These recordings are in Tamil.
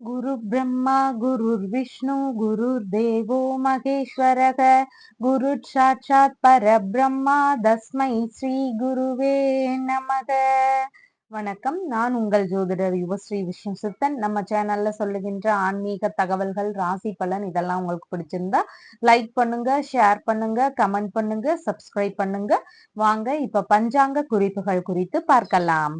गुरु ब्रह्मा गुरुर्विष्णु गुरुर्देवो महेश्वरः गुरुः साक्षात् परब्रह्मा தஸ்மை ஸ்ரீ குருவே நமக. வணக்கம். நான் உங்கள் ஜோதிடர் யுவஸ்ரீ விஷ்ணு சித்தன். நம்ம சேனல்ல சொல்லுகின்ற ஆன்மீக தகவல்கள், ராசி பலன் இதெல்லாம் உங்களுக்கு பிடிச்சிருந்தா லைக் பண்ணுங்க, ஷேர் பண்ணுங்க, கமெண்ட் பண்ணுங்க, சப்ஸ்கிரைப் பண்ணுங்க. வாங்க இப்ப பஞ்சாங்க குறிப்புகள் குறித்து பார்க்கலாம்.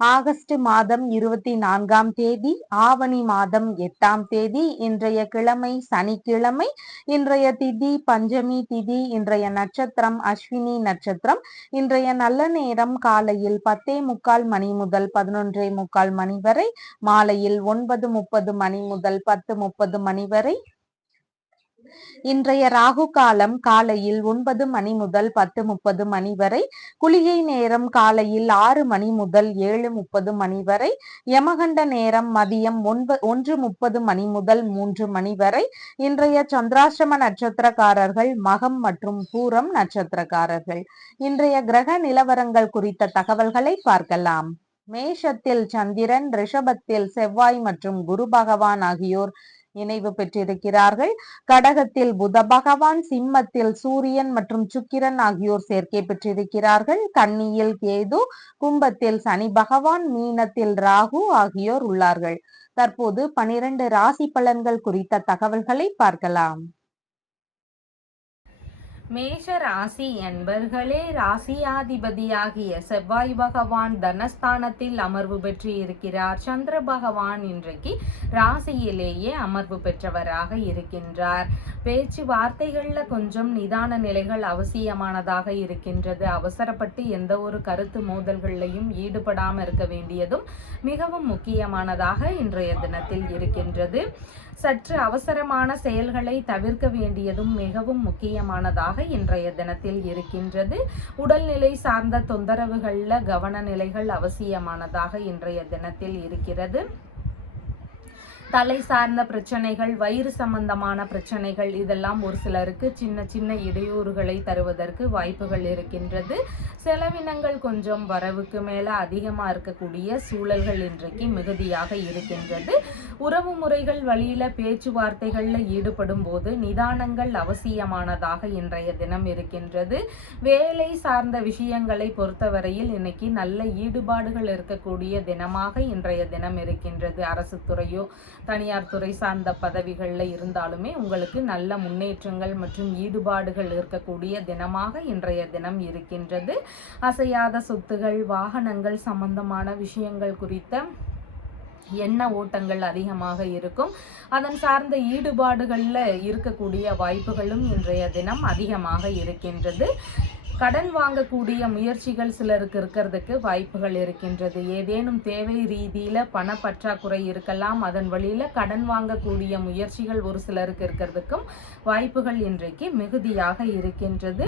ஆகஸ்ட் மாதம் 24ஆம் தேதி, ஆவணி மாதம் 8ஆம் தேதி. இன்றைய கிழமை சனிக்கிழமை. இன்றைய திதி பஞ்சமி திதி. இன்றைய நட்சத்திரம் அஸ்வினி நட்சத்திரம். இன்றைய நல்ல நேரம் காலையில் 10:45 மணி முதல் 11:45 மணி வரை, மாலையில் 9:30 மணி முதல் 10:30 மணி வரை. இன்றைய ராகு காலம் காலையில் 9 மணி முதல் 10:30 மணி வரை. குளிகை நேரம் காலையில் 6 மணி முதல் 7:30 மணி வரை. யமகண்ட நேரம் மதியம் 1:30 மணி முதல் 3 மணி வரை. இன்றைய சந்திராஷ்டம நட்சத்திரக்காரர்கள் மகம் மற்றும் பூரம் நட்சத்திரக்காரர்கள். இன்றைய கிரக நிலவரங்கள் குறித்த தகவல்களை பார்க்கலாம். மேஷத்தில் சந்திரன், ரிஷபத்தில் செவ்வாய் மற்றும் குரு பகவான் ஆகியோர் இணைவு பெற்றிருக்கிறார்கள். கடகத்தில் புத பகவான், சிம்மத்தில் சூரியன் மற்றும் சுக்கிரன் ஆகியோர் சேர்க்கை பெற்றிருக்கிறார்கள். கன்னியில் கேது, கும்பத்தில் சனி பகவான், மீனத்தில் ராகு ஆகியோர் உள்ளார்கள். தற்போது 12 ராசி பலன்கள் குறித்த தகவல்களை பார்க்கலாம். மேஷ ராசி என்பர்களே, ராசியாதிபதியாகிய செவ்வாய் பகவான் தனஸ்தானத்தில் அமர்வு பெற்று இருக்கிறார். சந்திர பகவான் இன்றைக்கு ராசியிலேயே அமர்வு பெற்றவராக இருக்கின்றார். பேச்சுவார்த்தைகள்ல கொஞ்சம் நிதான நிலைகள் அவசியமானதாக இருக்கின்றது. அவசரப்பட்டு எந்த ஒரு கருத்து மோதல்களையும் ஈடுபடாமல் இருக்க வேண்டியதும் மிகவும் முக்கியமானதாக இன்றைய தினத்தில் இருக்கின்றது. சற்று அவசரமான செயல்களை தவிர்க்க வேண்டியதும் மிகவும் முக்கியமானதாக இன்றைய தினத்தில் இருக்கின்றது. உடல்நிலை சார்ந்த தொந்தரவுகள்ல கவன நிலைகள் அவசியமானதாக இன்றைய தினத்தில் இருக்கிறது. தலை சார்ந்த பிரச்சனைகள், வயிறு சம்பந்தமான பிரச்சனைகள் இதெல்லாம் ஒரு சிலருக்கு சின்ன சின்ன இடையூறுகளை தருவதற்கு வாய்ப்புகள் இருக்கின்றது. செலவினங்கள் கொஞ்சம் வரவுக்கு மேல அதிகமா இருக்கக்கூடிய சூழல்கள் இன்றைக்கு மிகுதியாக இருக்கின்றது. உறவு முறைகள் வழியில பேச்சுவார்த்தைகள்ல ஈடுபடும் போது நிதானங்கள் அவசியமானதாக இன்றைய தினம் இருக்கின்றது. வேலை சார்ந்த விஷயங்களை பொறுத்தவரையில் இன்னைக்கு நல்ல ஈடுபாடுகள் இருக்கக்கூடிய தினமாக இன்றைய தினம் இருக்கின்றது. அரசு துறையோ தனியார் துறை சார்ந்த பதவிகளில் இருந்தாலுமே உங்களுக்கு நல்ல முன்னேற்றங்கள் மற்றும் ஈடுபாடுகள் இருக்கக்கூடிய தினமாக இன்றைய தினம் இருக்கின்றது. அசையாத சொத்துகள், வாகனங்கள் சம்பந்தமான விஷயங்கள் குறித்த எண்ண ஓட்டங்கள் அதிகமாக இருக்கும். அதன் சார்ந்த ஈடுபாடுகளில் இருக்கக்கூடிய வாய்ப்புகளும் இன்றைய தினம் அதிகமாக இருக்கின்றது. கடன் வாங்கக்கூடிய முயற்சிகள் சிலருக்கு இருக்கிறதுக்கு வாய்ப்புகள் இருக்கின்றது. ஏதேனும் தேவை ரீதியில பண பற்றாக்குறை இருக்கலாம். அதன் வழியில கடன் வாங்கக்கூடிய முயற்சிகள் ஒரு சிலருக்கு இருக்கிறதுக்கும் வாய்ப்புகள் இன்றைக்கு மிகுதியாக இருக்கின்றது.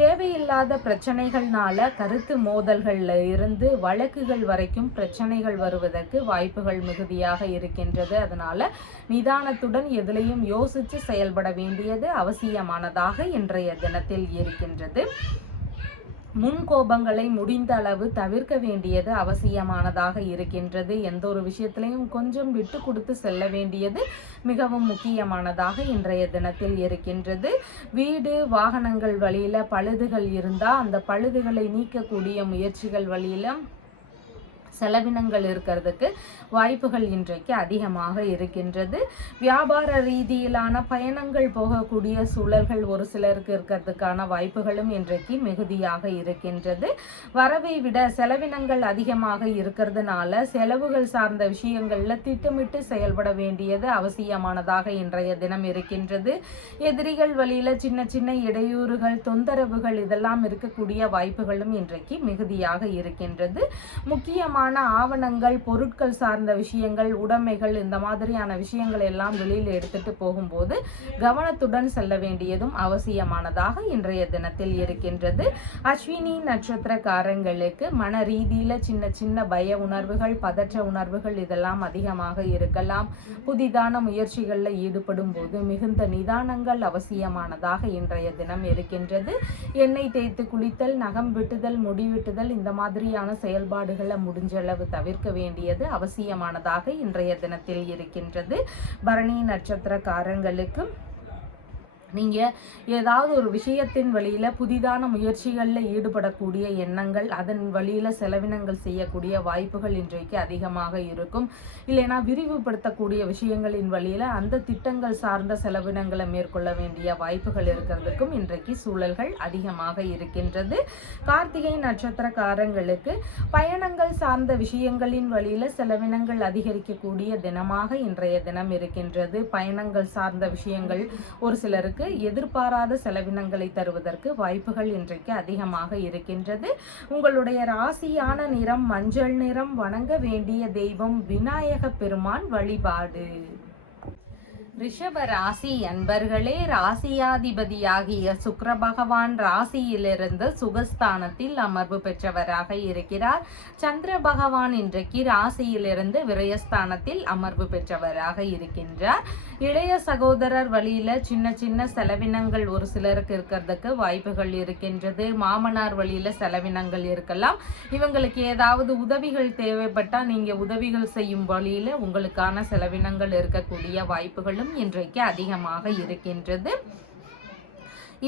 தேவையில்லாத பிரச்சனைகள்னால கருத்து மோதல்கள்ல இருந்து வழக்குகள் வரைக்கும் பிரச்சனைகள் வருவதற்கு வாய்ப்புகள் மிகுதியாக இருக்கின்றது. அதனால நிதானத்துடன் எதிலையும் யோசித்து செயல்பட வேண்டியது அவசியமானதாக இன்றைய தினத்தில் இருக்கின்றது. முன்கோபங்களை முடிந்த அளவு தவிர்க்க வேண்டியது அவசியமானதாக இருக்கின்றது. எந்த ஒரு விஷயத்திலையும் கொஞ்சம் விட்டு கொடுத்து செல்ல வேண்டியது மிகவும் முக்கியமானதாக இன்றைய தினத்தில் இருக்கின்றது. வீடு வாகனங்கள் வழியில பழுதுகள் இருந்தால் அந்த பழுதுகளை நீக்கக்கூடிய முயற்சிகள் வழியில செலவினங்கள் இருக்கிறதுக்கு வாய்ப்புகள் இன்றைக்கு அதிகமாக இருக்கின்றது. வியாபார ரீதியிலான பயணங்கள் போகக்கூடிய சூழல்கள் ஒரு சிலருக்கு இருக்கிறதுக்கான வாய்ப்புகளும் இன்றைக்கு மிகுதியாக இருக்கின்றது. வரவை விட செலவினங்கள் அதிகமாக இருக்கிறதுனால செலவுகள் சார்ந்த விஷயங்கள்ல திட்டமிட்டு செயல்பட வேண்டியது அவசியமானதாக இன்றைய தினம் இருக்கின்றது. எதிரிகள் வழியில சின்ன சின்ன இடையூறுகள், தொந்தரவுகள் இதெல்லாம் இருக்கக்கூடிய வாய்ப்புகளும் இன்றைக்கு மிகுதியாக இருக்கின்றது. முக்கியமான ஆவணங்கள், பொருட்கள் சார்ந்த விஷயங்கள், உடைமைகள் இந்த மாதிரியான விஷயங்கள் எல்லாம் வெளியில் எடுத்துட்டு போகும்போது கவனத்துடன் செல்ல வேண்டியதும் அவசியமானதாக இன்றைய தினத்தில் இருக்கின்றது. அஸ்வினி நட்சத்திரக்காரங்களுக்கு மன ரீதியில சின்ன சின்ன பய உணர்வுகள், பதற்ற உணர்வுகள் இதெல்லாம் அதிகமாக இருக்கலாம். புதிதான முயற்சிகளில் ஈடுபடும் போது மிகுந்த நிதானங்கள் அவசியமானதாக இன்றைய தினம் இருக்கின்றது. எண்ணெய் தேய்த்து குளித்தல், நகம் வெட்டுதல், முடி வெட்டுதல் இந்த மாதிரியான செயல்பாடுகளை முடிஞ்ச முடிஞ்சளவு தவிர்க்க வேண்டியது அவசியமானதாக இன்றைய தினத்தில் இருக்கின்றது. பரணி நட்சத்திரக்காரங்களுக்கு நீங்கள் ஏதாவது ஒரு விஷயத்தின் வழியில் புதிதான முயற்சிகளில் ஈடுபடக்கூடிய எண்ணங்கள், அதன் வழியில் செலவினங்கள் செய்யக்கூடிய வாய்ப்புகள் இன்றைக்கு அதிகமாக இருக்கும். இல்லைனா விரிவுபடுத்தக்கூடிய விஷயங்களின் வழியில் அந்த திட்டங்கள் சார்ந்த செலவினங்களை மேற்கொள்ள வேண்டிய வாய்ப்புகள் இருக்கிறதுக்கும் இன்றைக்கு சூழல்கள் அதிகமாக இருக்கின்றது. கார்த்திகை நட்சத்திரக்காரங்களுக்கு பயணங்கள் சார்ந்த விஷயங்களின் வழியில் செலவினங்கள் அதிகரிக்கக்கூடிய தினமாக இன்றைய தினம் இருக்கின்றது. பயணங்கள் சார்ந்த விஷயங்கள் ஒரு சிலருக்கு எதிர்பாராத செலவினங்களை தருவதற்கு வாய்ப்புகள் இன்றைக்கு அதிகமாக இருக்கின்றது. உங்களுடைய ராசியான நிறம் மஞ்சள் நிறம். வணங்க வேண்டிய தெய்வம் விநாயக பெருமான் வழிபாடு. ரிஷப ராசி அன்பர்களே, ராசியாதிபதியாகிய சுக்கிர பகவான் ராசியிலிருந்து சுகஸ்தானத்தில் அமர்வு பெற்றவராக இருக்கிறார். சந்திர பகவான் இன்றைக்கு ராசியிலிருந்து விரயஸ்தானத்தில் அமர்வு பெற்றவராக இருக்கின்றார். இளைய சகோதரர் வழியில சின்ன சின்ன செலவினங்கள் ஒரு சிலருக்கு இருக்கிறதுக்கு வாய்ப்புகள் இருக்கின்றது. மாமனார் வழியில செலவினங்கள் இருக்கலாம். இவங்களுக்கு ஏதாவது உதவிகள் தேவைப்பட்டா நீங்க உதவிகள் செய்யும் வழியில உங்களுக்கான செலவினங்கள் இருக்கக்கூடிய வாய்ப்புகளும் இன்றைக்கு அதிகமாக இருக்கின்றது.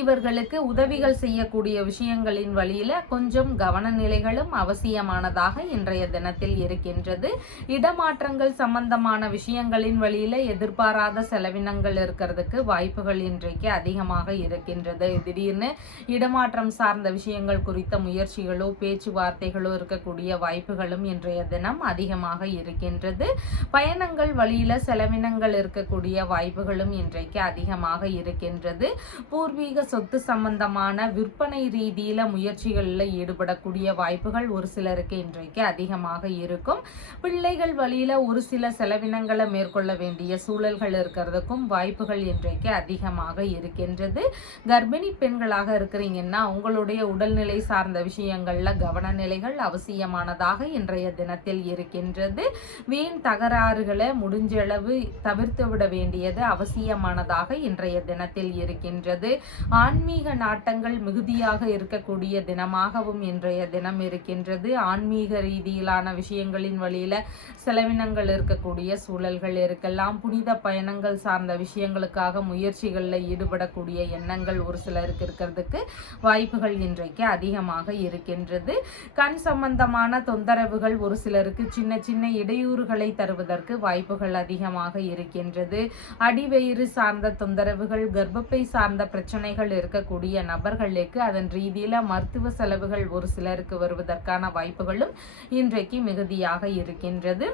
இவர்களுக்கு உதவிகள் செய்யக்கூடிய விஷயங்களின் வழியில கொஞ்சம் கவனநிலைகளும் அவசியமானதாக இன்றைய தினத்தில் இருக்கின்றது. இடமாற்றங்கள் சம்பந்தமான விஷயங்களின் வழியில எதிர்பாராத செலவினங்கள் இருக்கிறதுக்கு வாய்ப்புகள் இன்றைக்கு அதிகமாக இருக்கின்றது. திடீர்னு இடமாற்றம் சார்ந்த விஷயங்கள் குறித்த முயற்சிகளோ பேச்சுவார்த்தைகளோ இருக்கக்கூடிய வாய்ப்புகளும் இன்றைய தினம் அதிகமாக இருக்கின்றது. பயணங்கள் வழியில செலவினங்கள் இருக்கக்கூடிய வாய்ப்புகளும் இன்றைக்கு அதிகமாக இருக்கின்றது. பூர்வீக சொத்து சம்பந்தமான விற்பனை ரீதியில முயற்சிகளில் ஈடுபடக்கூடிய வாய்ப்புகள் ஒரு சிலருக்கு இன்றைக்கு அதிகமாக இருக்கும். பிள்ளைகள் வழியில ஒரு சில செலவினங்களை மேற்கொள்ள வேண்டிய சூழல்கள் இருக்கிறதுக்கும் வாய்ப்புகள் இன்றைக்கு அதிகமாக இருக்கின்றது. கர்ப்பிணி பெண்களாக இருக்கிறீங்கன்னா உங்களுடைய உடல்நிலை சார்ந்த விஷயங்கள்ல கவனநிலைகள் அவசியமானதாக இன்றைய தினத்தில் இருக்கின்றது. வீண் தகராறுகளை முடிஞ்சளவு தவிர்த்து விட வேண்டியது அவசியமானதாக இன்றைய தினத்தில் இருக்கின்றது. ஆன்மீக நாட்டங்கள் மிகுதியாக இருக்கக்கூடிய தினமாகவும் இன்றைய தினம் இருக்கின்றது. ஆன்மீக ரீதியிலான விஷயங்களின் வழியில செலவினங்கள் இருக்கக்கூடிய சூழல்கள் இருக்கலாம். புனித பயணங்கள் சார்ந்த விஷயங்களுக்காக முயற்சிகளில் ஈடுபடக்கூடிய எண்ணங்கள் ஒரு சிலருக்கு இருக்கிறதுக்கு வாய்ப்புகள் இன்றைக்கு அதிகமாக இருக்கின்றது. கண் சம்பந்தமான தொந்தரவுகள் ஒரு சிலருக்கு சின்ன சின்ன இடையூறுகளை தருவதற்கு வாய்ப்புகள் அதிகமாக இருக்கின்றது. அடிவயிறு சார்ந்த தொந்தரவுகள், கர்ப்பப்பை சார்ந்த பிரச்சனைகள் இருக்கக்கூடிய நபர்களுக்கு அதன் ரீதியில மருத்துவ செலவுகள் ஒரு சிலருக்கு வருவதற்கான வாய்ப்புகளும் இன்றைக்கு மிகுதியாக இருக்கின்றது.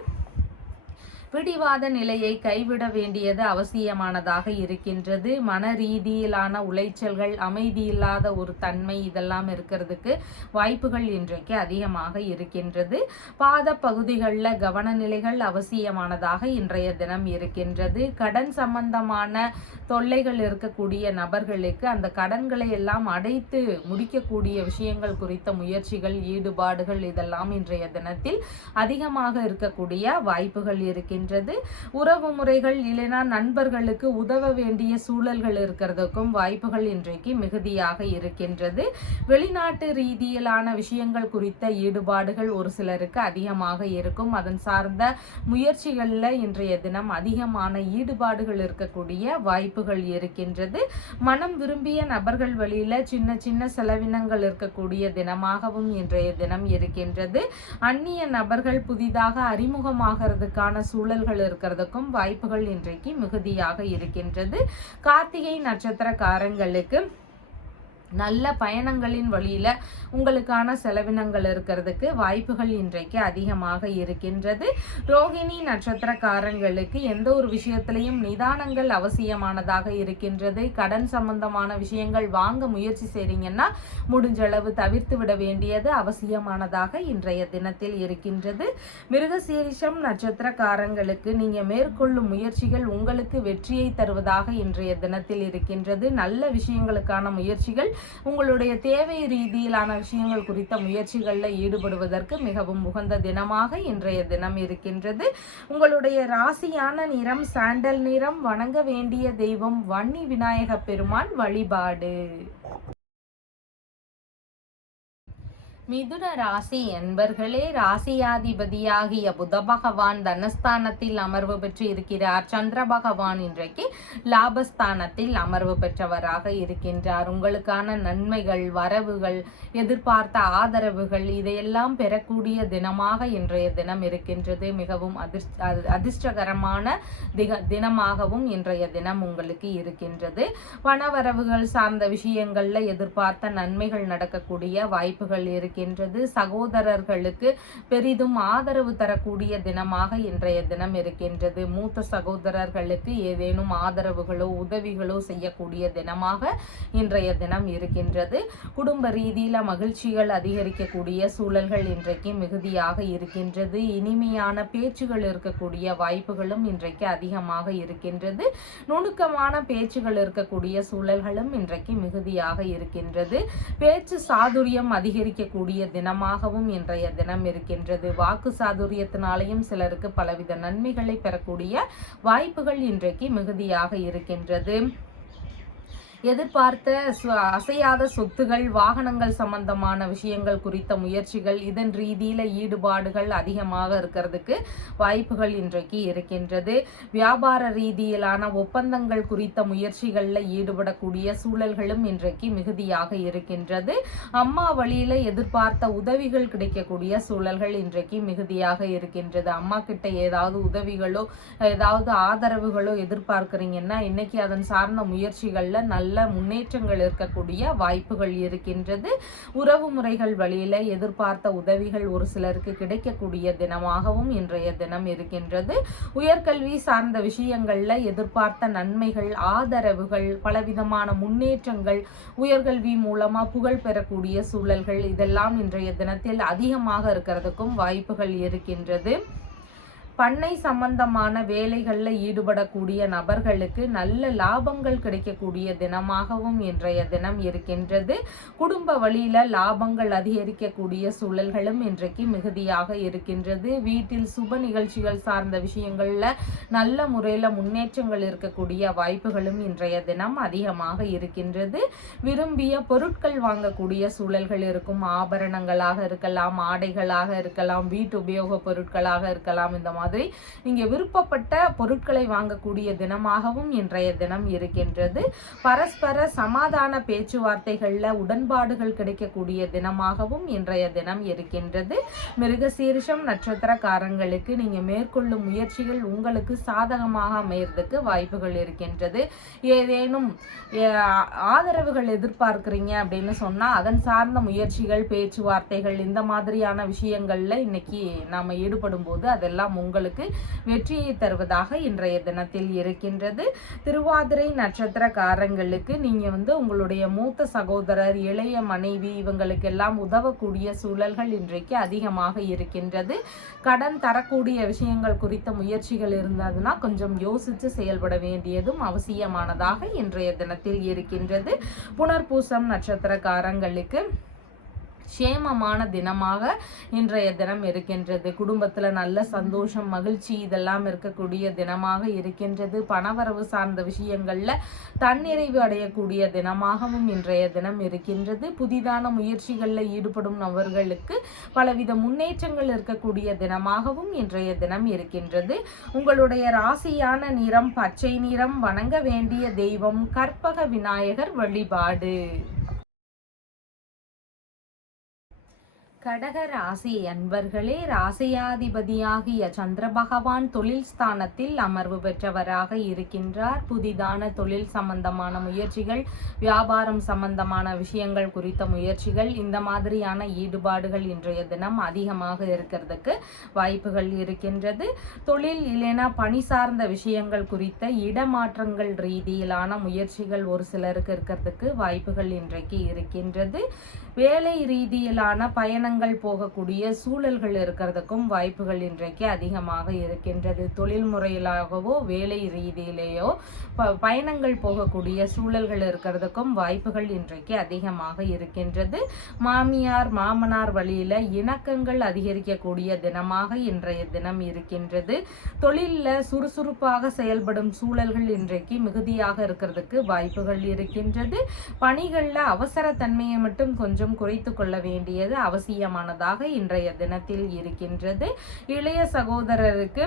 பிடிவாத நிலையை கைவிட வேண்டியது அவசியமானதாக இருக்கின்றது. மன ரீதியிலான உளைச்சல்கள், அமைதியில்லாத ஒரு தன்மை இதெல்லாம் இருக்கிறதுக்கு வாய்ப்புகள் இன்றைக்கு அதிகமாக இருக்கின்றது. பாத பகுதிகளில் கவனநிலைகள் அவசியமானதாக இன்றைய தினம் இருக்கின்றது. கடன் சம்பந்தமான தொல்லைகள் இருக்கக்கூடிய நபர்களுக்கு அந்த கடன்களை எல்லாம் அடைத்து முடிக்கக்கூடிய விஷயங்கள் குறித்த முயற்சிகள், ஈடுபாடுகள் இதெல்லாம் இன்றைய தினத்தில் அதிகமாக இருக்கக்கூடிய வாய்ப்புகள் இருக்கின்றது. உறவு முறைகள் இல்லைனா நண்பர்களுக்கு உதவ வேண்டிய சூழல்கள் இருக்கிறதுக்கும் வாய்ப்புகள் இன்றைக்கு மிகுதியாக இருக்கின்றது. வெளிநாட்டு ரீதியிலான விஷயங்கள் குறித்த ஈடுபாடுகள் ஒரு சிலருக்கு அதிகமாக இருக்கும். அதன் சார்ந்த முயற்சிகளில் இன்றைய தினம் அதிகமான ஈடுபாடுகள் இருக்கக்கூடிய வாய்ப்புகள் இருக்கின்றது. மனம் விரும்பிய நபர்கள் வழியில சின்ன சின்ன செலவினங்கள் இருக்கக்கூடிய தினமாகவும் இன்றைய தினம் இருக்கின்றது. அந்நிய நபர்கள் புதிதாக அறிமுகமாகிறதுக்கான சூழல்கள் இருக்கிறதுக்கும் வாய்ப்புகள் இன்றைக்கு மிகுதியாக இருக்கின்றது. கார்த்திகை நட்சத்திரக்காரங்களுக்கு நல்ல பயணங்களின் வழியில உங்களுக்கான செலவினங்கள் இருக்கிறதுக்கு வாய்ப்புகள் இன்றைக்கு அதிகமாக இருக்கின்றது. ரோகிணி நட்சத்திரக்காரங்களுக்கு எந்த ஒரு விஷயத்திலையும் நிதானங்கள் அவசியமானதாக இருக்கின்றது. கடன் சம்பந்தமான விஷயங்கள் வாங்க முயற்சி செய்றீங்கன்னா முடிஞ்சளவு தவிர்த்து விட வேண்டியது அவசியமானதாக இன்றைய தினத்தில் இருக்கின்றது. மிருகசீரிஷம் நட்சத்திரக்காரங்களுக்கு நீங்க மேற்கொள்ளும் முயற்சிகள் உங்களுக்கு வெற்றியை தருவதாக இன்றைய தினத்தில் இருக்கின்றது. நல்ல விஷயங்களுக்கான முயற்சிகள், உங்களுடைய தேவை ரீதியிலான விஷயங்கள் குறித்த முயற்சிகளில் ஈடுபடுவதற்கு மிகவும் உகந்த தினமாக இன்றைய தினம் இருக்கின்றது. உங்களுடைய ராசியான நிறம் சாண்டல் நிறம். வணங்க வேண்டிய தெய்வம் வன்னி விநாயக பெருமான் வழிபாடு. மிதுன ராசி என்பர்களே, ராசியாதிபதியாகிய புத பகவான் தனஸ்தானத்தில் அமர்வு பெற்று இருக்கிறார். சந்திர பகவான் இன்றைக்கு லாபஸ்தானத்தில் அமர்வு பெற்றவராக இருக்கின்றார். உங்களுக்கான நன்மைகள், வரவுகள், எதிர்பார்த்த ஆதரவுகள் இதையெல்லாம் பெறக்கூடிய தினமாக இன்றைய தினம் இருக்கின்றது. மிகவும் அதிர்ஷ்டகரமான தினமாகவும் இன்றைய தினம் உங்களுக்கு இருக்கின்றது. பணவரவுகள் சார்ந்த விஷயங்கள்ல எதிர்பார்த்த நன்மைகள் நடக்கக்கூடிய வாய்ப்புகள் இருக்கின்றது. சகோதரர்களுக்கு பெரிதும் ஆதரவு தரக்கூடிய தினமாக இன்றைய தினம் இருக்கின்றது. மூத்த சகோதரர்களுக்கு ஏதேனும் ஆதரவுகளோ உதவிகளோ செய்யக்கூடிய தினமாக இன்றைய தினம் இருக்கின்றது. குடும்ப ரீதியில மகிழ்ச்சிகள் அதிகரிக்கக்கூடிய சூழல்கள் இன்றைக்கு மிகுதியாக இருக்கின்றது. இனிமையான பேச்சுகள் இருக்கக்கூடிய வாய்ப்புகளும் இன்றைக்கு அதிகமாக இருக்கின்றது. நுணுக்கமான பேச்சுகள் இருக்கக்கூடிய சூழல்களும் இன்றைக்கு மிகுதியாக இருக்கின்றது. பேச்சு சாதுரியம் அதிகரிக்கக்கூடிய தினமாகவும் இன்றைய தினம் இருக்கின்றது. வாக்கு சாதுரியத்தினாலேயும் சிலருக்கு பலவித நன்மைகளை பெறக்கூடிய வாய்ப்புகள் இன்றைக்கு மிகுதியாக இருக்கின்றது. எதிர்பார்த்த அசையாத சொத்துகள், வாகனங்கள் சம்பந்தமான விஷயங்கள் குறித்த முயற்சிகள், இதன் ரீதியில ஈடுபாடுகள் அதிகமாக இருக்கிறதுக்கு வாய்ப்புகள் இன்றைக்கு இருக்கின்றது. வியாபார ரீதியிலான ஒப்பந்தங்கள் குறித்த முயற்சிகள்ல ஈடுபடக்கூடிய சூழல்களும் இன்றைக்கு மிகுதியாக இருக்கின்றது. அம்மா வழியில எதிர்பார்த்த உதவிகள் கிடைக்கக்கூடிய சூழல்கள் இன்றைக்கு மிகுதியாக இருக்கின்றது. அம்மா கிட்ட ஏதாவது உதவிகளோ ஏதாவது ஆதரவுகளோ எதிர்பார்க்கிறீங்கன்னா இன்னைக்கு அதன் சார்ந்த முயற்சிகள்ல நல்ல முன்னேற்றங்கள் இருக்கக்கூடிய வாய்ப்புகள் இருக்கின்றது. உறவு முறைகள் வழியில எதிர்பார்த்த உதவிகள் ஒரு சிலருக்கு கிடைக்கக்கூடிய தினமாகவும் இன்றைய தினம் இருக்கின்றது. உயர்கல்வி சார்ந்த விஷயங்கள்ல எதிர்பார்த்த நன்மைகள், ஆதரவுகள், பலவிதமான முன்னேற்றங்கள், உயர்கல்வி மூலமா புகழ் பெறக்கூடிய சூழல்கள் இதெல்லாம் இன்றைய தினத்தில் அதிகமாக இருக்கிறதுக்கும் வாய்ப்புகள் இருக்கின்றது. பண்ணை சம்பந்தமான வேலைகளில் ஈடுபடக்கூடிய நபர்களுக்கு நல்ல லாபங்கள் கிடைக்கக்கூடிய தினமாகவும் இன்றைய தினம் இருக்கின்றது. குடும்ப வழியில லாபங்கள் அதிகரிக்கக்கூடிய சூழல்களும் இன்றைக்கு மிகுதியாக இருக்கின்றது. வீட்டில் சுப நிகழ்ச்சிகள் சார்ந்த விஷயங்கள்ல நல்ல முறையில் முன்னேற்றங்கள் இருக்கக்கூடிய வாய்ப்புகளும் இன்றைய தினம் அதிகமாக இருக்கின்றது. விரும்பிய பொருட்கள் வாங்கக்கூடிய சூழல்கள் இருக்கும். ஆபரணங்களாக இருக்கலாம், ஆடைகளாக இருக்கலாம், வீட்டு உபயோக பொருட்களாக இருக்கலாம். இந்த மாதிரி நீங்க விருப்பப்பட்ட பொருட்களை வாங்கக்கூடிய தினமாகவும் இன்றைய தினம் இருக்கின்றது. பரஸ்பர சமாதான பேச்சுவார்த்தைகள்ல உடன்பாடுகள் கிடைக்கக்கூடிய தினமாகவும் இன்றைய தினம் இருக்கின்றது. மிருகசீரிஷம் நட்சத்திரக்காரங்களுக்கு நீங்க மேற்கொள்ளும் முயற்சிகள் உங்களுக்கு சாதகமாக அமையறதுக்கு வாய்ப்புகள் இருக்கின்றது. ஏதேனும் ஆதரவுகள் எதிர்பார்க்கிறீங்க அப்படின்னு சொன்னா அதன் சார்ந்த முயற்சிகள், பேச்சுவார்த்தைகள் இந்த மாதிரியான விஷயங்கள்ல இன்னைக்கு நாம ஈடுபடும் போது அதெல்லாம் உங்களுக்கு வெற்றியை தருவதாக இன்றைய தினத்தில் இருக்கின்றது. திருவாதிரை நட்சத்திரக்காரங்களுக்கு நீங்க உங்களுடைய மூத்த சகோதரர், இளைய மனைவி இவங்களுக்கு எல்லாம் உதவக்கூடிய சூழல்கள் இன்றைக்கு அதிகமாக இருக்கின்றது. கடன் தரக்கூடிய விஷயங்கள் குறித்த முயற்சிகள் இருந்ததுன்னா கொஞ்சம் யோசித்து செயல்பட வேண்டியதும் அவசியமானதாக இன்றைய தினத்தில் இருக்கின்றது. புனர்பூசம் நட்சத்திரக்காரங்களுக்கு சேமமான தினமாக இன்றைய தினம் இருக்கின்றது. குடும்பத்துல நல்ல சந்தோஷம், மகிழ்ச்சி இதெல்லாம் இருக்கக்கூடிய தினமாக இருக்கின்றது. பணவரவு சார்ந்த விஷயங்கள்ல தன்னிறைவு அடையக்கூடிய தினமாகவும் இன்றைய தினம் இருக்கின்றது. புதிதான முயற்சிகள்ல ஈடுபடும் நபர்களுக்கு பலவித முன்னேற்றங்கள் இருக்கக்கூடிய தினமாகவும் இன்றைய தினம் இருக்கின்றது. உங்களுடைய ராசியான நிறம் பச்சை நிறம். வணங்க வேண்டிய தெய்வம் கற்பக விநாயகர் வழிபாடு. கடக ராசி அன்பர்களே, ராசியாதிபதியாகிய சந்திர பகவான் தொழில் ஸ்தானத்தில் அமர்வு பெற்றவராக இருக்கின்றார். புதிதான தொழில் சம்பந்தமான முயற்சிகள், வியாபாரம் சம்பந்தமான விஷயங்கள் குறித்த முயற்சிகள் இந்த மாதிரியான ஈடுபாடுகள் இன்றைய தினம் அதிகமாக இருக்கிறதுக்கு வாய்ப்புகள் இருக்கின்றது. தொழில் இல்லைனா பணி சார்ந்த விஷயங்கள் குறித்த இடமாற்றங்கள் ரீதியிலான முயற்சிகள் ஒரு சிலருக்கு இருக்கிறதுக்கு வாய்ப்புகள் இன்றைக்கு இருக்கின்றது. வேலை ரீதியிலான பயணங்கள் போகக்கூடிய சூழல்கள் இருக்கிறதுக்கும் வாய்ப்புகள் இன்றைக்கு அதிகமாக இருக்கின்றது. தொழில் முறையிலாகவோ வேலை ரீதியிலேயோ பயணங்கள் போகக்கூடிய சூழல்கள் இருக்கிறதுக்கும் வாய்ப்புகள் இன்றைக்கு அதிகமாக இருக்கின்றது. மாமியார் மாமனார் வழியில இணக்கங்கள் அதிகரிக்கக்கூடிய தினமாக இன்றைய தினம் இருக்கின்றது. தொழில்ல சுறுசுறுப்பாக செயல்படும் சூழல்கள் இன்றைக்கு மிகுதியாக இருக்கிறதுக்கு வாய்ப்புகள் இருக்கின்றது. பணிகள்ல அவசர தன்மையை மட்டும் கொஞ்சம் குறைத்து கொள்ள வேண்டியது அவசியம் அவசியமானதாக இன்றைய தினத்தில் இருக்கின்றது. இளைய சகோதரருக்கு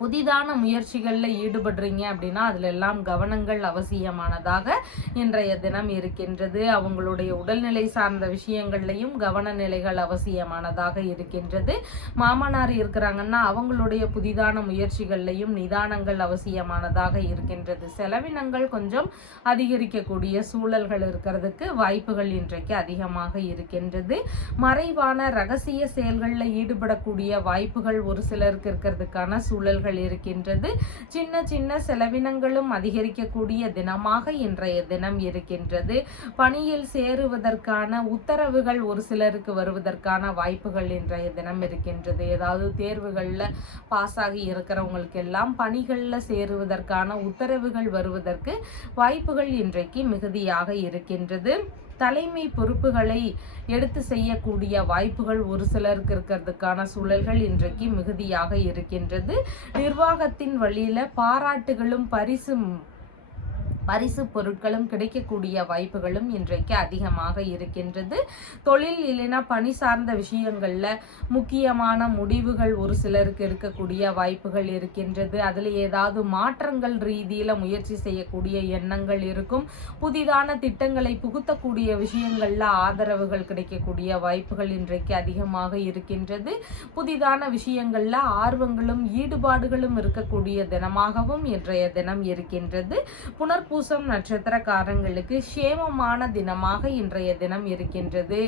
புதிதான முயற்சிகளில் ஈடுபடுறீங்க அப்படின்னா அதில் எல்லாம் கவனங்கள் அவசியமானதாக இன்றைய தினம் இருக்கின்றது. அவங்களுடைய உடல்நிலை சார்ந்த விஷயங்கள்லையும் கவன நிலைகள் அவசியமானதாக இருக்கின்றது. மாமனார் இருக்கிறாங்கன்னா அவங்களுடைய புதிதான முயற்சிகள்லையும் நிதானங்கள் அவசியமானதாக இருக்கின்றது. செலவினங்கள் கொஞ்சம் அதிகரிக்கக்கூடிய சூழல்கள் இருக்கிறதுக்கு வாய்ப்புகள் இன்றைக்கு அதிகமாக இருக்கின்றது. மறைவான ரகசிய செயல்களில் ஈடுபடக்கூடிய வாய்ப்புகள் ஒரு சிலருக்கு இருக்கிறதுக்கான சூழல்கள் இருக்கின்றது. சின்ன சின்ன செலவினங்களும் அதிகரிக்கக்கூடிய தினமாக இன்றைய தினம் இருக்கின்றது. பணியில் சேருவதற்கான உத்தரவுகள் ஒரு சிலருக்கு வருவதற்கான வாய்ப்புகள் இன்றைய தினம் இருக்கின்றது. ஏதாவது தேர்வுகள்ல பாஸ் ஆகி இருக்கிறவங்களுக்கு எல்லாம் பணிகள்ல சேருவதற்கான உத்தரவுகள் வருவதற்கு வாய்ப்புகள் இன்றைக்கு மிகுதியாக இருக்கின்றது. தலைமை பொறுப்புகளை எடுத்து செய்யக்கூடிய வாய்ப்புகள் ஒரு சிலருக்கு இருக்கிறதுக்கான சூழல்கள் இன்றைக்கு மிகுதியாக இருக்கின்றது. நிர்வாகத்தின் வழியில பாராட்டுகளும் பரிசு பொருட்களும் கிடைக்கக்கூடிய வாய்ப்புகளும் இன்றைக்கு அதிகமாக இருக்கின்றது. தொழில் இல்லைனா பணி சார்ந்த விஷயங்கள்ல முக்கியமான முடிவுகள் ஒரு சிலருக்கு இருக்கக்கூடிய வாய்ப்புகள் இருக்கின்றது. அதுல ஏதாவது மாற்றங்கள் ரீதியில முயற்சி செய்யக்கூடிய எண்ணங்கள் இருக்கும். புதிதான திட்டங்களை புகுத்தக்கூடிய விஷயங்கள்ல ஆதரவுகள் கிடைக்கக்கூடிய வாய்ப்புகள் இன்றைக்கு அதிகமாக இருக்கின்றது. புதிதான விஷயங்கள்ல ஆர்வங்களும் ஈடுபாடுகளும் இருக்கக்கூடிய தினமாகவும் இன்றைய தினம் இருக்கின்றது. புனர்பூசம் நட்சத்திரக்காரங்களுக்கு சேமமான தினமாக இன்றைய தினம் இருக்கின்றது.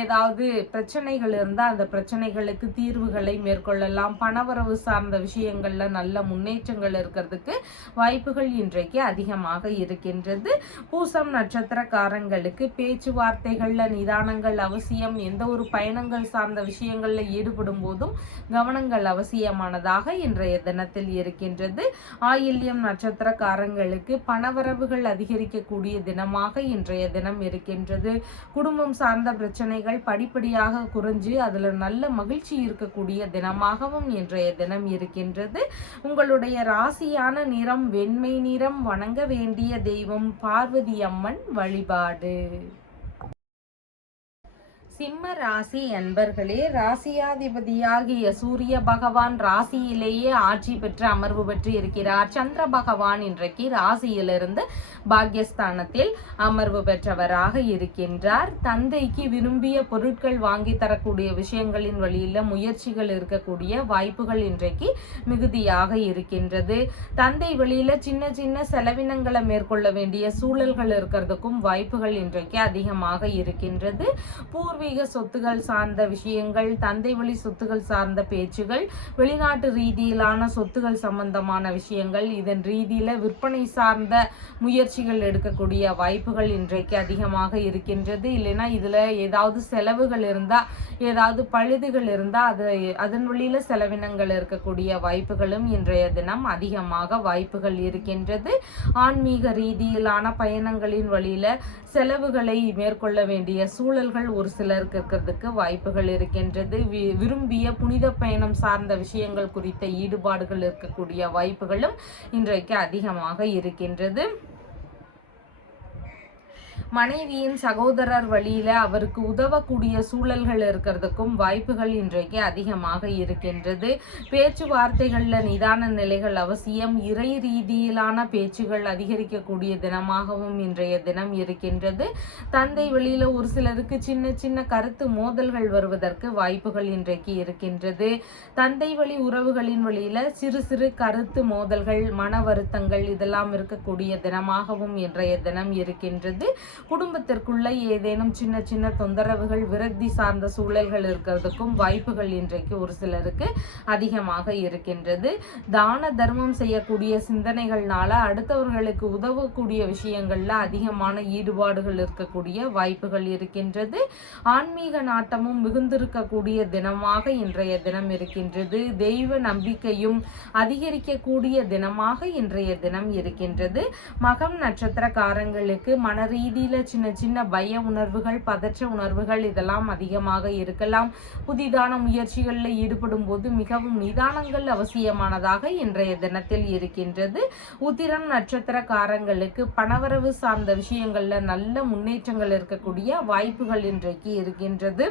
ஏதாவது பிரச்சனைகள் இருந்தால் அந்த பிரச்சனைகளுக்கு தீர்வுகளை மேற்கொள்ளலாம். பணவரவு சார்ந்த விஷயங்கள்ல நல்ல முன்னேற்றங்கள் இருக்கிறதுக்கு வாய்ப்புகள் இன்றைக்கு அதிகமாக இருக்கின்றது. பூசம் நட்சத்திரக்காரங்களுக்கு பேச்சுவார்த்தைகள்ல நிதானங்கள் அவசியம். எந்த ஒரு பயணங்கள் சார்ந்த விஷயங்கள்ல ஈடுபடும் போதும் கவனங்கள் அவசியமானதாக இன்றைய தினத்தில் இருக்கின்றது. ஆயில்யம் நட்சத்திரக்காரங்களுக்கு பணவரவுகள் அதிகரிக்கக்கூடிய தினமாக இன்றைய தினம் இருக்கின்றது. குடும்பம் சார்ந்த பிரச்சனைகள் படிப்படியாக குறைஞ்சு அதுல நல்ல மகிழ்ச்சி இருக்கக்கூடிய தினமாகவும் இன்றைய தினம் இருக்கின்றது. உங்களுடைய ராசியான நிறம் வெண்மை நிறம். வணங்க வேண்டிய தெய்வம் பார்வதி அம்மன் வழிபாடு. சிம்ம ராசி அன்பர்களே, ராசியாதிபதியாகிய சூரிய பகவான் ராசியிலேயே ஆட்சி பெற்று அமர்வு பெற்று இருக்கிறார். சந்திர பகவான் இன்றைக்கு ராசியிலிருந்து பாக்யஸ்தானத்தில் அமர்வு பெற்றவராக இருக்கின்றார். தந்தைக்கு விரும்பிய பொருட்கள் வாங்கி தரக்கூடிய விஷயங்களின் வழியில முயற்சிகள் இருக்கக்கூடிய வாய்ப்புகள் இன்றைக்கு மிகுதியாக இருக்கின்றது. தந்தை வழியில சின்ன சின்ன செலவினங்களை மேற்கொள்ள வேண்டிய சூழல்கள் இருக்கிறதுக்கும் வாய்ப்புகள் இன்றைக்கு அதிகமாக இருக்கின்றது. பூர்வீக சொத்துகள் சார்ந்த விஷயங்கள், தந்தை வழி சொத்துகள் சார்ந்த பேச்சுகள், வெளிநாட்டு ரீதியிலான சொத்துகள் சம்பந்தமான விஷயங்கள், இதன் ரீதியில விற்பனை சார்ந்த முயற்சிகள் எடுக்கக்கூடிய வாய்ப்புகள் இன்றைக்கு அதிகமாக இருக்கின்றது. இல்லைன்னா இதுல ஏதாவது செலவுகள் இருந்தா, ஏதாவது பழுதுகள் இருந்தா அதன் வழியில செலவினங்கள் இருக்கக்கூடிய வாய்ப்புகளும் இன்றைய தினம் அதிகமாக வாய்ப்புகள் இருக்கின்றது. ஆன்மீக ரீதியிலான பயணங்களின் வழியில செலவுகளை மேற்கொள்ள வேண்டிய சூழல்கள் ஒரு சிலருக்கு இருக்கிறதுக்கு வாய்ப்புகள் இருக்கின்றது. விரும்பிய புனித பயணம் சார்ந்த விஷயங்கள் குறித்த ஈடுபாடுகள் இருக்கக்கூடிய வாய்ப்புகளும் இன்றைக்கு அதிகமாக இருக்கின்றது. மனைவியின் சகோதரர் வழியில அவருக்கு உதவக்கூடிய சூழல்கள் இருக்கிறதுக்கும் வாய்ப்புகள் இன்றைக்கு அதிகமாக இருக்கின்றது. பேச்சுவார்த்தைகள்ல நிதான நிலைகள் அவசியம். இறை ரீதியிலான பேச்சுகள் அதிகரிக்கக்கூடிய தினமாகவும் இன்றைய தினம் இருக்கின்றது. தந்தை வழியில ஒரு சிலருக்கு சின்ன சின்ன கருத்து மோதல்கள் வருவதற்கு வாய்ப்புகள் இன்றைக்கு இருக்கின்றது. தந்தை வழி உறவுகளின் வழியில சிறு சிறு கருத்து மோதல்கள், மன வருத்தங்கள் இதெல்லாம் இருக்கக்கூடிய தினமாகவும் இன்றைய தினம் இருக்கின்றது. குடும்பத்திற்குள்ள ஏதேனும் சின்ன சின்ன தொந்தரவுகள், விரக்தி சார்ந்த சூழல்கள் இருக்கிறதுக்கும் வாய்ப்புகள் இன்றைக்கு ஒரு சிலருக்கு அதிகமாக இருக்கின்றது. தான தர்மம் செய்யக்கூடிய சிந்தனைகள்னால அடுத்தவர்களுக்கு உதவக்கூடிய விஷயங்கள்ல அதிகமான ஈடுபாடுகள் இருக்கக்கூடிய வாய்ப்புகள் இருக்கின்றது. ஆன்மீக நாட்டமும் மிகுந்திருக்கக்கூடிய தினமாக இன்றைய தினம் இருக்கின்றது. தெய்வ நம்பிக்கையும் அதிகரிக்கக்கூடிய தினமாக இன்றைய தினம் இருக்கின்றது. மகம் நட்சத்திரக்காரங்களுக்கு மன ரீதியில சின்ன சின்ன பய உணர்வுகள், பதற்ற உணர்வுகள் இதெல்லாம் அதிகமாக இருக்கலாம். புதிதான முயற்சிகளில் ஈடுபடும் போது மிகவும் நிதானங்கள் அவசியமானதாக இன்றைய தினத்தில் இருக்கின்றது. உத்திரம் நட்சத்திரக்காரங்களுக்கு பணவரவு சார்ந்த விஷயங்கள்ல நல்ல முன்னேற்றங்கள் இருக்கக்கூடிய வாய்ப்புகள் இன்றைக்கு இருக்கின்றது.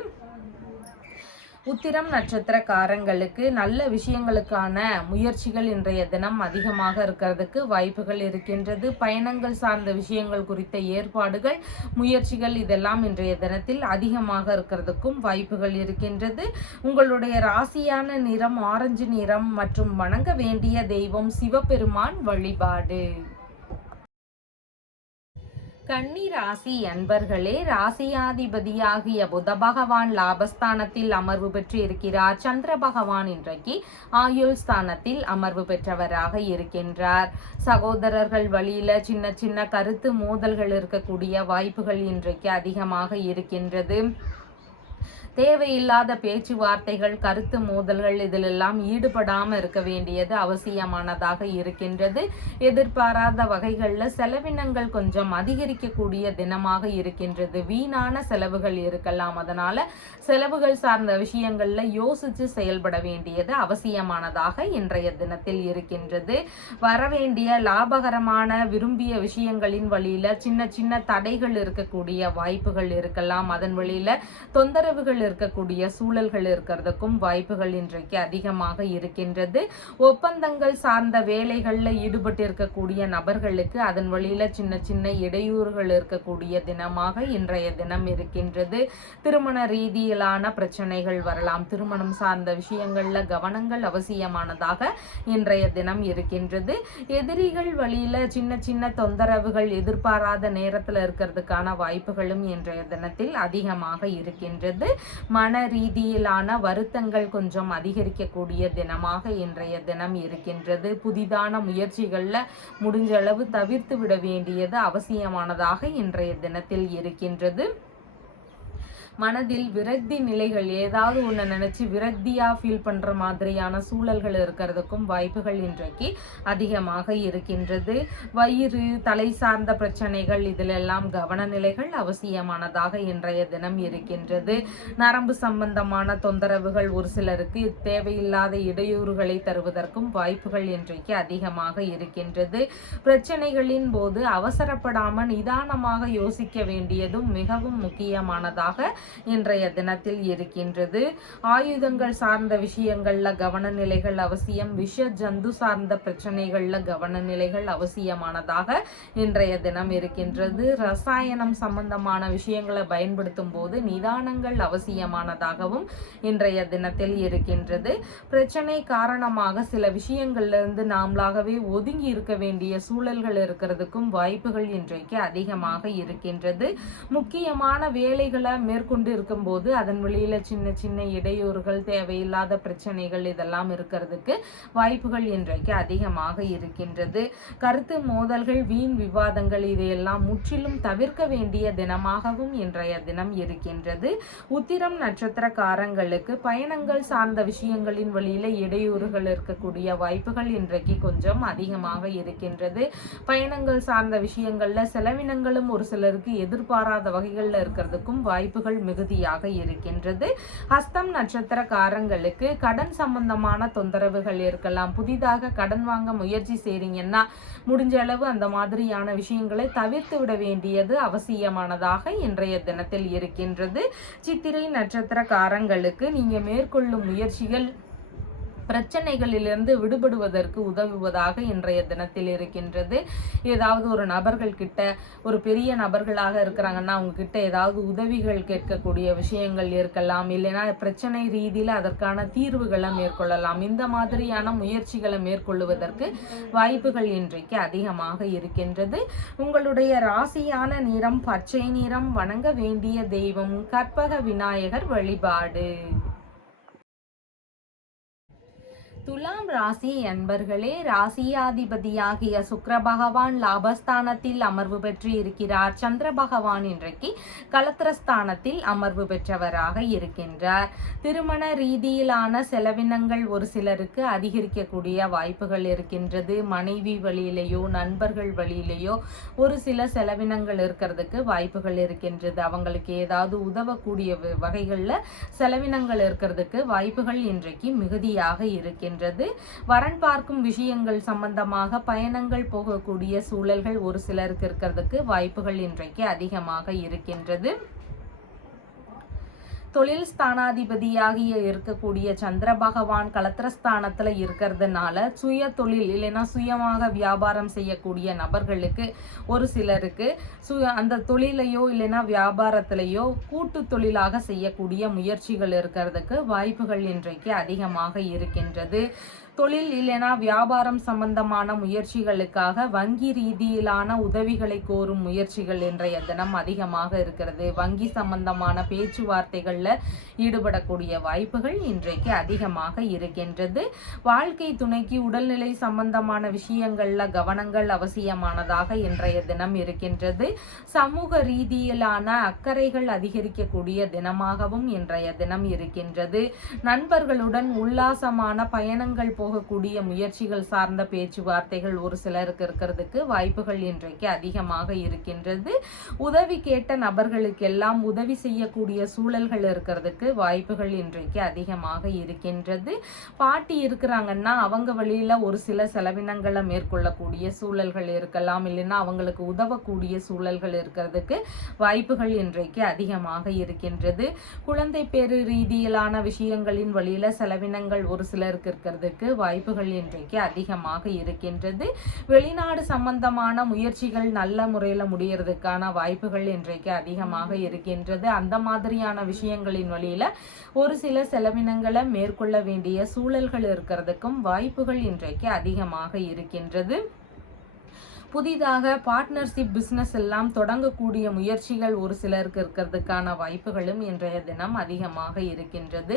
உத்திரம் நட்சத்திரக்காரங்களுக்கு நல்ல விஷயங்களுக்கான முயற்சிகள் இன்றைய தினம் அதிகமாக இருக்கிறதுக்கு வாய்ப்புகள் இருக்கின்றது. பயணங்கள் சார்ந்த விஷயங்கள் குறித்த ஏற்பாடுகள், முயற்சிகள் இதெல்லாம் இன்றைய தினத்தில் அதிகமாக இருக்கிறதுக்கும் வாய்ப்புகள் இருக்கின்றது. உங்களுடைய ராசியான நிறம் ஆரஞ்சு நிறம் மற்றும் வணங்க வேண்டிய தெய்வம் சிவபெருமான் வழிபாடு. கன்னி ராசி அன்பர்களே, ராசியாதிபதியாகிய புத பகவான் லாபஸ்தானத்தில் அமர்வு பெற்று இருக்கிறார். சந்திர பகவான் இன்றைக்கு ஆயுள் ஸ்தானத்தில் அமர்வு பெற்றவராக இருக்கின்றார். சகோதரர்கள் வழியில சின்ன சின்ன கருத்து மோதல்கள் இருக்கக்கூடிய வாய்ப்புகள் இன்றைக்கு அதிகமாக இருக்கின்றது. தேவையில்லாத பேச்சுவார்த்தைகள், கருத்து மோதல்கள் இதிலெல்லாம் ஈடுபடாமல் இருக்க வேண்டியது அவசியமானதாக இருக்கின்றது. எதிர்பாராத வகைகளில் செலவினங்கள் கொஞ்சம் அதிகரிக்கக்கூடிய தினமாக இருக்கின்றது. வீணான செலவுகள் இருக்கலாம். அதனால செலவுகள் சார்ந்த விஷயங்கள்ல யோசிச்சு செயல்பட வேண்டியது அவசியமானதாக இன்றைய தினத்தில் இருக்கின்றது. வரவேண்டிய லாபகரமான விரும்பிய விஷயங்களின் வழியில சின்ன சின்ன தடைகள் இருக்கக்கூடிய வாய்ப்புகள் இருக்கலாம். அதன் வழியில தொந்தரவுகள் இருக்கக்கூடிய சூழல்கள் இருக்கிறதுக்கும் வாய்ப்புகள் இன்றைக்கு அதிகமாக இருக்கின்றது. ஒப்பந்தங்கள் சார்ந்த வேலைகள்ல ஈடுபட்டு இருக்கக்கூடிய நபர்களுக்கு அதன் வழியில சின்ன சின்ன இடையூறுகள் இருக்கக்கூடிய தினமாக இன்றைய தினம் இருக்கின்றது. திருமண ரீதியிலான பிரச்சனைகள் வரலாம். திருமணம் சார்ந்த விஷயங்கள்ல கவனங்கள் அவசியமானதாக இன்றைய தினம் இருக்கின்றது. எதிரிகள் வழியில சின்ன சின்ன தொந்தரவுகள் எதிர்பாராத நேரத்துல இருக்கிறதுக்கான வாய்ப்புகளும் இன்றைய தினத்தில் அதிகமாக இருக்கின்றது. மன ரீதியிலான வருத்தங்கள் கொஞ்சம் அதிகரிக்கக்கூடிய தினமாக இன்றைய தினம் இருக்கின்றது. புதிதான முயற்சிகள்ல முடிஞ்ச அளவு தவிர்த்து விட வேண்டியது அவசியமானதாக இன்றைய தினத்தில் இருக்கின்றது. மனதில் விரக்தி நிலைகள், ஏதாவது ஒன்று நினைச்சு விரக்தியா ஃபீல் பண்ற மாதிரியான சூழல்கள் இருக்கிறதுக்கும் வாய்ப்புகள் இன்றைக்கு அதிகமாக இருக்கின்றது. வயிறு, தலை சார்ந்த பிரச்சனைகள் இதிலெல்லாம் கவனநிலைகள் அவசியமானதாக இன்றைய தினம் இருக்கின்றது. நரம்பு சம்பந்தமான தொந்தரவுகள் ஒரு சிலருக்கு தேவையில்லாத இடையூறுகளை தருவதற்கும் வாய்ப்புகள் இன்றைக்கு அதிகமாக இருக்கின்றது. பிரச்சனைகளின் போது அவசரப்படாமல் நிதானமாக யோசிக்க வேண்டியதும் மிகவும் முக்கியமானதாக இன்றைய தினத்தில் இருக்கின்றது. ஆயுதங்கள் சார்ந்த விஷயங்கள்ல கவனநிலைகள் அவசியம். விஷ ஜந்து சார்ந்த பிரச்சனைகள்ல கவனநிலைகள் அவசியமானதாக இன்றைய தினம் இருக்கின்றது. ரசாயனம் சம்பந்தமான விஷயங்களை பயன்படுத்தும் போது நிதானங்கள் அவசியமானதாகவும் இன்றைய தினத்தில் இருக்கின்றது. பிரச்சனை காரணமாக சில விஷயங்கள்ல இருந்து நாமளாகவே ஒதுங்கி இருக்க வேண்டிய சூழல்கள் இருக்கிறதுக்கும் வாய்ப்புகள் இன்றைக்கு அதிகமாக இருக்கின்றது. முக்கியமான வேலைகளை மேற்கொண்டு இருக்கும்போது அதன் வழியில சின்ன சின்ன இடையூறுகள், தேவையில்லாத பிரச்சனைகள் இதெல்லாம் இருக்கிறதுக்கு வாய்ப்புகள் இன்றைக்கு அதிகமாக இருக்கின்றது. கருத்து மோதல்கள், வீண் விவாதங்கள் இதையெல்லாம் முற்றிலும் தவிர்க்க வேண்டிய தினமாகவும் இன்றைய தினம் இருக்கின்றது. உத்திரம் நட்சத்திரக்காரங்களுக்கு பயணங்கள் சார்ந்த விஷயங்களின் வழியில இடையூறுகள் இருக்கக்கூடிய வாய்ப்புகள் இன்றைக்கு கொஞ்சம் அதிகமாக இருக்கின்றது. பயணங்கள் சார்ந்த விஷயங்கள்ல செலவினங்களும் ஒரு சிலருக்கு எதிர்பாராத வகைகள்ல இருக்கிறதுக்கும் வாய்ப்புகள் மிகுதியாக இருக்கின்றது. ஹஸ்தம் நட்சத்திரக்காரங்களுக்கு கடன் சம்பந்தமான தொந்தரவுகள் இருக்கலாம். புதிதாக கடன் வாங்க முயற்சி செய்றீங்கன்னா முடிஞ்ச அளவு அந்த மாதிரியான விஷயங்களை தவிர்த்து விட வேண்டியது அவசியமானதாக இன்றைய தினத்தில் இருக்கின்றது. சித்திரை நட்சத்திரக்காரங்களுக்கு நீங்க மேற்கொள்ளும் முயற்சிகள் பிரச்சனைகளிலிருந்து விடுபடுவதற்கு உதவுவதாக இன்றைய தினத்தில் இருக்கின்றது. ஏதாவது ஒரு நபர்கள் கிட்ட, ஒரு பெரிய நபர்களாக இருக்கிறாங்கன்னா அவங்க கிட்ட ஏதாவது உதவிகள் கேட்கக்கூடிய விஷயங்கள் இருக்கலாம். இல்லைன்னா பிரச்சனை ரீதியில் அதற்கான தீர்வுகளை மேற்கொள்ளலாம். இந்த மாதிரியான முயற்சிகளை மேற்கொள்வதற்கு வாய்ப்புகள் இன்றைக்கு அதிகமாக இருக்கின்றது. உங்களுடைய ராசியான நிறம் பச்சை நிறம். வணங்க வேண்டிய தெய்வம் கற்பக விநாயகர் வழிபாடு. துலாம் ராசி அன்பர்களே, ராசியாதிபதியாகிய சுக்கிர பகவான் லாபஸ்தானத்தில் அமர்வு பெற்று இருக்கிறார். சந்திர பகவான் இன்றைக்கு களத்திரஸ்தானத்தில் அமர்வு பெற்றவராக இருக்கின்றார். திருமண ரீதியிலான செலவினங்கள் ஒரு சிலருக்கு அதிகரிக்கக்கூடிய வாய்ப்புகள் இருக்கின்றது. மனைவி வழியிலேயோ நண்பர்கள் வழியிலேயோ ஒரு சில செலவினங்கள் இருக்கிறதுக்கு வாய்ப்புகள் இருக்கின்றது. அவங்களுக்கு ஏதாவது உதவக்கூடிய வகைகளில் செலவினங்கள் இருக்கிறதுக்கு வாய்ப்புகள் இன்றைக்கு மிகுதியாக இருக்கின்றது. வரன் பார்க்கும் விஷயங்கள் சம்பந்தமாக பயணங்கள் போகக்கூடிய சூழல்கள் ஒரு சிலருக்கு இருக்கிறதுக்கு வாய்ப்புகள் இன்றைக்கு அதிகமாக இருக்கின்றது. தொழில் ஸ்தானாதிபதியாகிய இருக்கக்கூடிய சந்திர பகவான் கலத்திரஸ்தானத்துல இருக்கிறதுனால சுய தொழில் இல்லைன்னா சுயமாக வியாபாரம் செய்யக்கூடிய நபர்களுக்கு ஒரு சிலருக்கு அந்த தொழிலையோ இல்லைன்னா வியாபாரத்திலேயோ கூட்டு தொழிலாக செய்யக்கூடிய முயற்சிகள் இருக்கிறதுக்கு வாய்ப்புகள் இன்றைக்கு அதிகமாக இருக்கின்றது. தொழில் இல்லைனா வியாபாரம் சம்பந்தமான முயற்சிகளுக்காக வங்கி ரீதியிலான உதவிகளை கோரும் முயற்சிகள் இன்றைய தினம் அதிகமாக இருக்கிறது. வங்கி சம்பந்தமான பேச்சுவார்த்தைகள்ல ஈடுபடக்கூடிய வாய்ப்புகள் இன்றைக்கு அதிகமாக இருக்கின்றது. வாழ்க்கை துணைக்கு உடல்நிலை சம்பந்தமான விஷயங்கள்ல கவனங்கள் அவசியமானதாக இன்றைய தினம் இருக்கின்றது. சமூக ரீதியிலான அக்கறைகள் அதிகரிக்கக்கூடிய தினமாகவும் இன்றைய தினம் இருக்கின்றது. நண்பர்களுடன் உல்லாசமான பயணங்கள் போகக்கூடிய முயற்சிகள் சார்ந்த பேச்சுவார்த்தைகள் ஒரு சிலருக்கு இருக்கிறதுக்கு வாய்ப்புகள் இன்றைக்கு அதிகமாக இருக்கின்றது. உதவி கேட்ட நபர்களுக்கெல்லாம் உதவி செய்யக்கூடிய சூழல்கள் இருக்கிறதுக்கு வாய்ப்புகள் இன்றைக்கு அதிகமாக இருக்கின்றது. பாட்டி இருக்கிறாங்கன்னா அவங்க வழியில ஒரு சில செலவினங்களை மேற்கொள்ளக்கூடிய சூழல்கள் இருக்கலாம், இல்லைன்னா அவங்களுக்கு உதவக்கூடிய சூழல்கள் இருக்கிறதுக்கு வாய்ப்புகள் இன்றைக்கு அதிகமாக இருக்கின்றது. குழந்தை பேரு ரீதியிலான விஷயங்களின் வழியில செலவினங்கள் ஒரு சிலருக்கு இருக்கிறதுக்கு வாய்ப்புகள் இன்றைக்கு அதிகமாக இருக்கின்றது. வெளிநாடு சம்பந்தமான முயற்சிகள் நல்ல முறையில் முடியறதுக்கான வாய்ப்புகள் இன்றைக்கு அதிகமாக இருக்கின்றது. அந்த மாதிரியான விஷயங்களின் வழியில ஒரு சில செலவினங்களை மேற்கொள்ள வேண்டிய சூழல்கள் இருக்கிறதுக்கும் வாய்ப்புகள் இன்றைக்கு அதிகமாக இருக்கின்றது. புதிதாக பார்ட்னர்ஷிப் பிஸ்னஸ் எல்லாம் தொடங்கக்கூடிய முயற்சிகள் ஒரு சிலருக்கு இருக்கிறதுக்கான வாய்ப்புகளும் இன்றைய தினம் அதிகமாக இருக்கின்றது.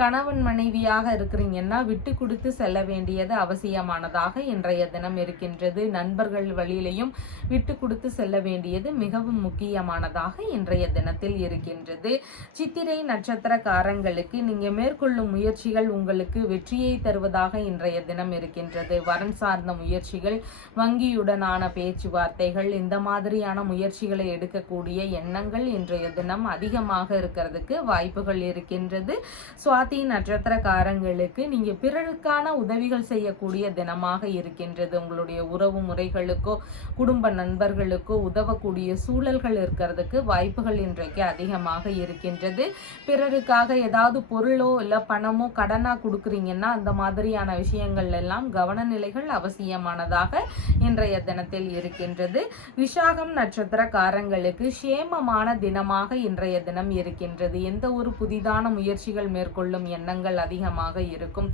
கணவன் மனைவியாக இருக்கிறீங்கன்னா விட்டு கொடுத்து செல்ல வேண்டியது அவசியமானதாக இன்றைய தினம் இருக்கின்றது. நண்பர்கள் வழியிலையும் விட்டு கொடுத்து செல்ல வேண்டியது மிகவும் முக்கியமானதாக இன்றைய தினத்தில் இருக்கின்றது. சித்திரை நட்சத்திரக்காரங்களுக்கு நீங்க மேற்கொள்ளும் முயற்சிகள் உங்களுக்கு வெற்றியை தருவதாக இன்றைய தினம் இருக்கின்றது. வரன் சார்ந்த முயற்சிகள், வங்கியுடனான பேச்சுவார்த்தைகள், இந்த மாதிரியான முயற்சிகளை எடுக்கக்கூடிய எண்ணங்கள் இன்றைய தினம் அதிகமாக இருக்கிறதுக்கு வாய்ப்புகள் இருக்கின்றது. சுவாதி நட்சத்திரக்காரங்களுக்கு நீங்க பிறருக்கான உதவிகள் செய்யக்கூடிய தினமாக இருக்கின்றது. உங்களுடைய உறவு முறைகளுக்கோ குடும்ப நண்பர்களுக்கோ உதவக்கூடிய சூழல்கள் இருக்கிறதுக்கு வாய்ப்புகள் இன்றைக்கு அதிகமாக இருக்கின்றது. பிறருக்காக ஏதாவது பொருளோ இல்ல பணமோ கடனா கொடுக்குறீங்கன்னா அந்த மாதிரியான விஷயங்கள் எல்லாம் கவனநிலைகள் அவசியமானதாக இன்றைய தினத்தில் இருக்கின்றது. விசாகம் நட்சத்திரக்காரங்களுக்கு சேமமான தினமாக இன்றைய தினம் இருக்கின்றது. எந்த ஒரு புதிதான முயற்சிகள் மேற்கொள்ளும் எண்ணங்கள் அதிகமாக இருக்கும்.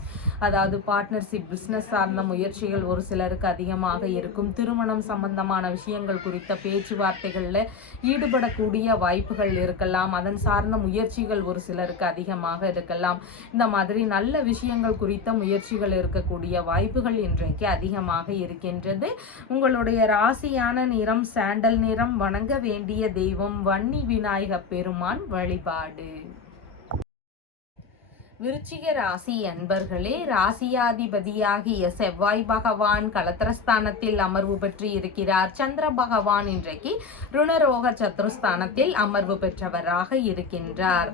அதாவது பார்ட்னர்ஷிப் பிசினஸ் சார்ந்த முயற்சிகள் ஒரு சிலருக்கு அதிகமாக இருக்கும். திருமணம் சம்பந்தமான விஷயங்கள் குறித்த பேச்சுவார்த்தைகள்ல ஈடுபடக்கூடிய வாய்ப்புகள் இருக்கலாம். அதன் சார்ந்த முயற்சிகள் ஒரு சிலருக்கு அதிகமாக இருக்கலாம். இந்த மாதிரி நல்ல விஷயங்கள் குறித்த முயற்சிகள் இருக்கக்கூடிய வாய்ப்புகள் இன்றைக்கு அதிகமாக இருக்கின்றது. உங்களுடைய ராசியான நிறம் சாண்டல் நிறம். வணங்க வேண்டிய தெய்வம் வன்னி விநாயக பெருமான் வழிபாடு. விருச்சிக ராசி அன்பர்களே, ராசியாதிபதியாகிய செவ்வாய் பகவான் கலத்திரஸ்தானத்தில் அமர்வு பெற்று இருக்கிறார். சந்திர பகவான் இன்றைக்கு ருணரோக சத்ருஸ்தானத்தில் அமர்வு பெற்றவராக இருக்கின்றார்.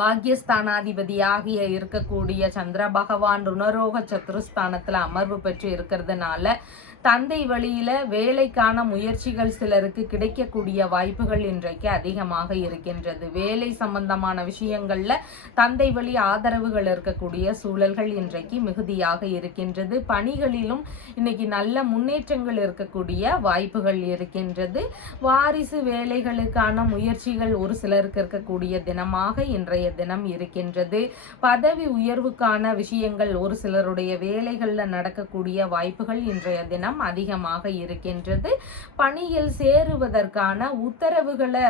பாக்யஸ்தானாதிபதியாகிய இருக்கக்கூடிய சந்திர பகவான் ருணரோக சத்ருஸ்தானத்துல அமர்வு பெற்று இருக்கிறதுனால தந்தை வழியில வேலைக்கான முயற்சிகள் சிலருக்கு கிடைக்கக்கூடிய வாய்ப்புகள் இன்றைக்கு அதிகமாக இருக்கின்றது. வேலை சம்பந்தமான விஷயங்கள்ல தந்தை வழி ஆதரவுகள் இருக்கக்கூடிய சூழல்கள் இன்றைக்கு மிகுதியாக இருக்கின்றது. பணிகளிலும் இன்னைக்கு நல்ல முன்னேற்றங்கள் இருக்கக்கூடிய வாய்ப்புகள் இருக்கின்றது. வாரிசு வேலைகளுக்கான முயற்சிகள் ஒரு சிலருக்கு இருக்கக்கூடிய தினமாக இன்றைய தினம் இருக்கின்றது. பதவி உயர்வுக்கான விஷயங்கள் ஒரு சிலருடைய வேலைகள்ல நடக்கக்கூடிய வாய்ப்புகள் இன்றைய தினம் அதிகமாக இருக்கின்றது. பணியில் சேருவதற்கான உத்தரவுகளை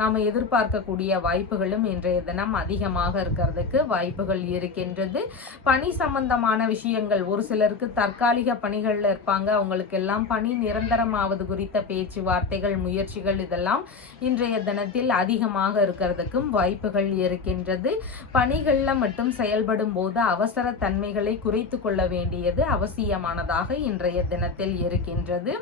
நாம எதிர்பார்க்கக்கூடிய வாய்ப்புகளும் இன்றைய தினம் அதிகமாக இருக்கிறதுக்கு வாய்ப்புகள் இருக்கின்றது. பணி சம்பந்தமான விஷயங்கள் ஒரு சிலருக்கு தற்காலிக பணிகள்ல இருப்பாங்க, அவங்களுக்கு எல்லாம் பணி நிரந்தரமாவது குறித்த பேச்சுவார்த்தைகள் முயற்சிகள் இதெல்லாம் இன்றைய தினத்தில் அதிகமாக இருக்கிறதுக்கும் வாய்ப்புகள் இருக்கின்றது. பணிகள்ல மட்டும் செயல்படும் போது அவசர தன்மைகளை குறைத்து கொள்ள வேண்டியது அவசியமானதாக இன்றைய தினத்தில் இருக்கின்றது.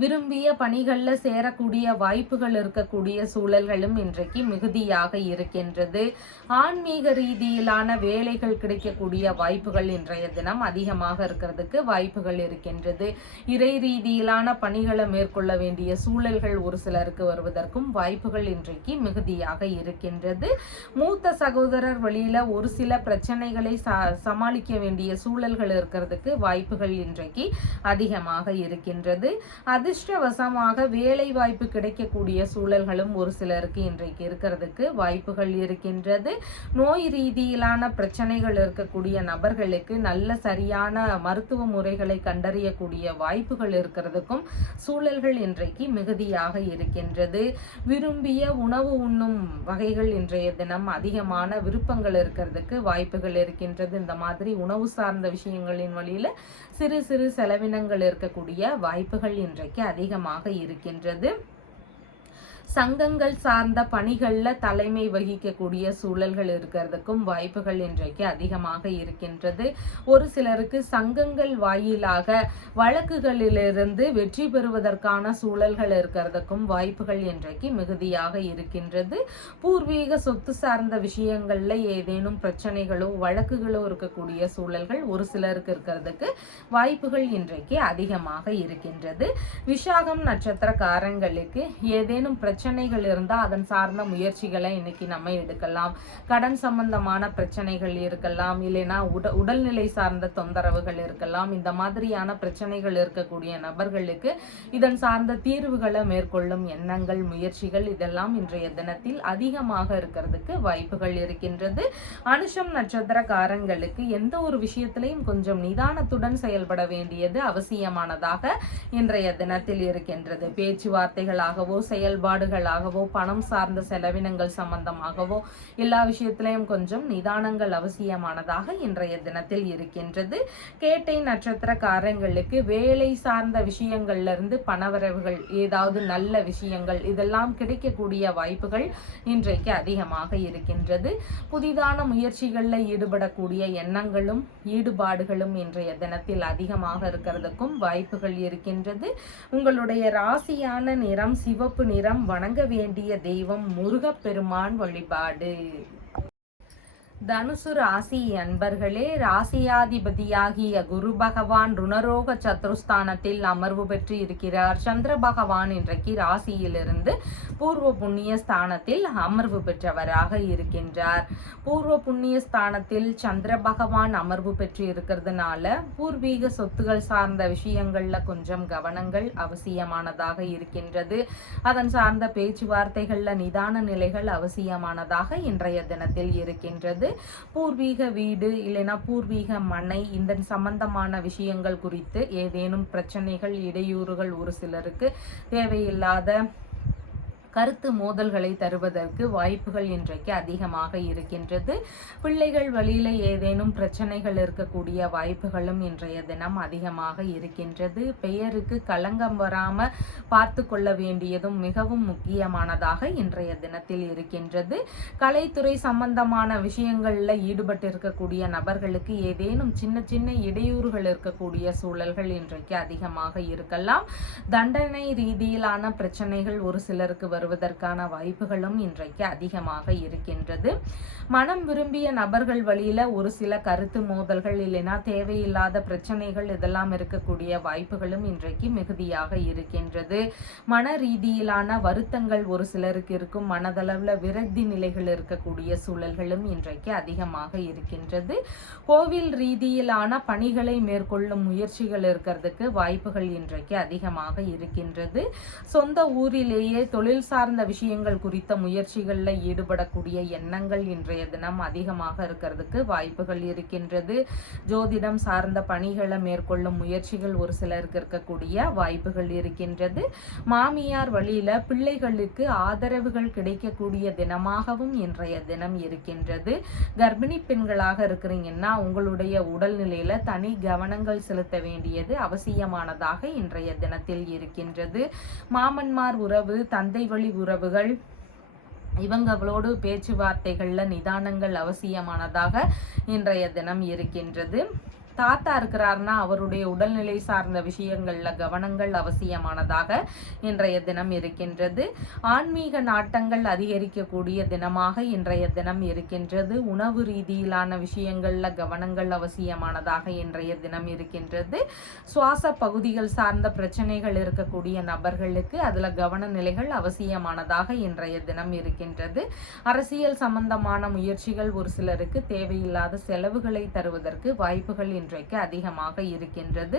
விரும்பிய பணிகளில் சேரக்கூடிய வாய்ப்புகள் இருக்கக்கூடிய சூழல்களும் இன்றைக்கு மிகுதியாக இருக்கின்றது. ஆன்மீக ரீதியிலான வேலைகள் கிடைக்கக்கூடிய வாய்ப்புகள் இன்றைய தினம் அதிகமாக இருக்கிறதுக்கு வாய்ப்புகள் இருக்கின்றது. இறை ரீதியிலான பணிகளை மேற்கொள்ள வேண்டிய சூழல்கள் ஒரு சிலருக்கு வருவதற்கும் வாய்ப்புகள் இன்றைக்கு மிகுதியாக இருக்கின்றது. மூத்த சகோதரர் வழியில ஒரு சில பிரச்சனைகளை சமாளிக்க வேண்டிய சூழல்கள் இருக்கிறதுக்கு வாய்ப்புகள் இன்றைக்கு அதிகமாக இருக்கின்றது. அதிர்ஷ்டவசமாக வேலை வாய்ப்பு கிடைக்கக்கூடிய சூழல்களும் ஒரு சிலருக்கு இன்றைக்கு இருக்கிறதுக்கு வாய்ப்புகள் இருக்கின்றது. நோய் ரீதியிலான பிரச்சனைகள் இருக்கக்கூடிய நபர்களுக்கு நல்ல சரியான மருத்துவ முறைகளை கண்டறியக்கூடிய வாய்ப்புகள் இருக்கிறதுக்கும் சூழல்கள் இன்றைக்கு மிகுதியாக இருக்கின்றது. விரும்பிய உணவு உண்ணும் வகைகள் இன்றைய தினம் அதிகமான விருப்பங்கள் இருக்கிறதுக்கு வாய்ப்புகள் இருக்கின்றது. இந்த மாதிரி உணவு சார்ந்த விஷயங்களின் வழியில சிறு சிறு செலவினங்கள் இருக்கக்கூடிய வாய்ப்புகள் இன்றைக்கு அதிகமாக இருக்கின்றது. சங்கங்கள் சார்ந்த பணிகள்ல தலைமை வகிக்கக்கூடிய சூழல்கள் இருக்கிறதுக்கும் வாய்ப்புகள் இன்றைக்கு அதிகமாக இருக்கின்றது. ஒரு சிலருக்கு சங்கங்கள் வாயிலாக வழக்குகளிலிருந்து வெற்றி பெறுவதற்கான சூழல்கள் இருக்கிறதுக்கும் வாய்ப்புகள் இன்றைக்கு மிகுதியாக இருக்கின்றது. பூர்வீக சொத்து சார்ந்த விஷயங்கள்ல ஏதேனும் பிரச்சனைகளோ வழக்குகளோ இருக்கக்கூடிய சூழல்கள் ஒரு சிலருக்கு இருக்கிறதுக்கு வாய்ப்புகள் இன்றைக்கு அதிகமாக இருக்கின்றது. விசாகம் நட்சத்திரக்காரங்களுக்கு ஏதேனும் பிரச்சனைகள் இருந்தால் அதன் சார்ந்த முயற்சிகளை இன்னைக்கு நம்ம எடுக்கலாம். கடன் சம்பந்தமான பிரச்சனைகள் இருக்கலாம், இல்லைன்னா உடல்நிலை சார்ந்த தொந்தரவுகள் இருக்கலாம். இந்த மாதிரியான பிரச்சனைகள் இருக்கக்கூடிய நபர்களுக்கு இதன் சார்ந்த தீர்வுகளை மேற்கொள்ளும் எண்ணங்கள், முயற்சிகள் இதெல்லாம் இன்றைய தினத்தில் அதிகமாக இருக்கிறதுக்கு வாய்ப்புகள் இருக்கின்றது. அனுஷம் நட்சத்திரக்காரங்களுக்கு எந்த ஒரு விஷயத்திலையும் கொஞ்சம் நிதானத்துடன் செயல்பட வேண்டியது அவசியமானதாக இன்றைய தினத்தில் இருக்கின்றது. பேச்சுவார்த்தைகளாகவோ செயல்பாடுகளாகவோ பணம் சார்ந்த செலவினங்கள் சம்பந்தமாகவோ எல்லா விஷயத்திலையும் கொஞ்சம் நிதானங்கள் அவசியமானதாக இன்றைய தினத்தில் இருக்கின்றது. கேட்டை நட்சத்திரக்காரங்களுக்கு வேலை சார்ந்த விஷயங்கள்ல இருந்து பணவரவுகள், ஏதாவது நல்ல விஷயங்கள் இதெல்லாம் கிடைக்கக்கூடிய வாய்ப்புகள் இன்றைக்கு அதிகமாக இருக்கின்றது. புதிதான முயற்சிகளில் ஈடுபடக்கூடிய எண்ணங்களும் ஈடுபாடுகளும் இன்றைய தினத்தில் அதிகமாக இருக்கிறதுக்கும் வாய்ப்புகள் இருக்கின்றது. உங்களுடைய ராசியான நிறம் சிவப்பு நிறம். வணங்க வேண்டிய தெய்வம் முருகப்பெருமான் வழிபாடு. தனுசு ராசி அன்பர்களே, ராசியாதிபதியாகிய குரு பகவான் ருணரோக சத்துருஸ்தானத்தில் அமர்வு பெற்று இருக்கிறார். சந்திர பகவான் இன்றைக்கு ராசியிலிருந்து பூர்வ புண்ணிய ஸ்தானத்தில் அமர்வு பெற்றவராக இருக்கின்றார். பூர்வ புண்ணிய ஸ்தானத்தில் சந்திர பகவான் அமர்வு பெற்று இருக்கிறதுனால பூர்வீக சொத்துகள் சார்ந்த விஷயங்கள்ல கொஞ்சம் கவனங்கள் அவசியமானதாக இருக்கின்றது. அதன் சார்ந்த பேச்சுவார்த்தைகள்ல நிதான நிலைகள் அவசியமானதாக இன்றைய தினத்தில் இருக்கின்றது. பூர்வீக வீடு இல்லைன்னா பூர்வீக மனை இந்த சம்பந்தமான விஷயங்கள் குறித்து ஏதேனும் பிரச்சனைகள், இடையூறுகள் ஒரு சிலருக்கு தேவையில்லாத கருத்து மோதல்களை தருவதற்கு வாய்ப்புகள் இன்றைக்கு அதிகமாக இருக்கின்றது. பிள்ளைகள் வழியில ஏதேனும் பிரச்சனைகள் இருக்கக்கூடிய வாய்ப்புகளும் இன்றைய தினம் அதிகமாக இருக்கின்றது. பெயருக்கு களங்கம் வராம பார்த்து கொள்ள வேண்டியதும் மிகவும் முக்கியமானதாக இன்றைய தினத்தில் இருக்கின்றது. கலைத்துறை சம்பந்தமான விஷயங்கள்ல ஈடுபட்டு இருக்கக்கூடிய நபர்களுக்கு ஏதேனும் சின்ன சின்ன இடையூறுகள் இருக்கக்கூடிய சூழல்கள் இன்றைக்கு அதிகமாக இருக்கலாம். தண்டனை ரீதியிலான பிரச்சனைகள் ஒரு சிலருக்கு வருவதற்கான வாய்ப்புகளும் இன்றைக்கு அதிகமாக இருக்கின்றது. மனம் விரும்பிய நபர்கள் வழியில ஒரு சில கருத்து மோதல்கள் இல்லைன்னா தேவையில்லாத பிரச்சனைகள் இதெல்லாம் இருக்கக்கூடிய வாய்ப்புகளும் இன்றைக்கு மிகுதியாக இருக்கின்றது. மன ரீதியிலான வருத்தங்கள் ஒரு சிலருக்கு இருக்கும். மனதளவுல விரக்தி நிலைகள் இருக்கக்கூடிய சூழல்களும் இன்றைக்கு அதிகமாக இருக்கின்றது. கோவில் ரீதியிலான பணிகளை மேற்கொள்ளும் முயற்சிகள் இருக்கிறதுக்கு வாய்ப்புகள் இன்றைக்கு அதிகமாக இருக்கின்றது. சொந்த ஊரிலேயே தொழில் சார்ந்த விஷயங்கள் குறித்த முயற்சிகளில் ஈடுபடக்கூடிய எண்ணங்கள் இன்றைய தினம் அதிகமாக இருக்கிறதுக்கு வாய்ப்புகள் இருக்கின்றது. ஜோதிடம் சார்ந்த பணிகளை மேற்கொள்ளும் முயற்சிகள் ஒரு சிலருக்கு இருக்கக்கூடிய வாய்ப்புகள் இருக்கின்றது. மாமியார் வழியில பிள்ளைகளுக்கு ஆதரவுகள் கிடைக்கக்கூடிய தினமாகவும் இன்றைய தினம் இருக்கின்றது. கர்ப்பிணி பெண்களாக இருக்கிறீங்கன்னா உங்களுடைய உடல்நிலையில தனி கவனங்கள் செலுத்த வேண்டியது அவசியமானதாக இன்றைய தினத்தில் இருக்கின்றது. மாமன்மார் உறவு, தந்தை வழி உறவுகள் இவங்களோடு பேச்சுவார்த்தைகள்ல நிதானங்கள் அவசியமானதாக இன்றைய தினம் இருக்கின்றது. தாத்தா இருக்கிறாருன்னா அவருடைய உடல்நிலை சார்ந்த விஷயங்கள்ல கவனங்கள் அவசியமானதாக இன்றைய தினம் இருக்கின்றது. ஆன்மீக நாட்டங்கள் அதிகரிக்கக்கூடிய தினமாக இன்றைய தினம் இருக்கின்றது. உணவு ரீதியிலான விஷயங்கள்ல கவனங்கள் அவசியமானதாக இன்றைய தினம் இருக்கின்றது. சுவாச பகுதிகள் சார்ந்த பிரச்சனைகள் இருக்கக்கூடிய நபர்களுக்கு அதுல கவன நிலைகள் அவசியமானதாக இன்றைய தினம் இருக்கின்றது. அரசியல் சம்பந்தமான முயற்சிகள் ஒரு சிலருக்கு தேவையில்லாத செலவுகளை தருவதற்கு வாய்ப்புகள் இன்றைக்கு அதிகமாக இருக்கின்றது.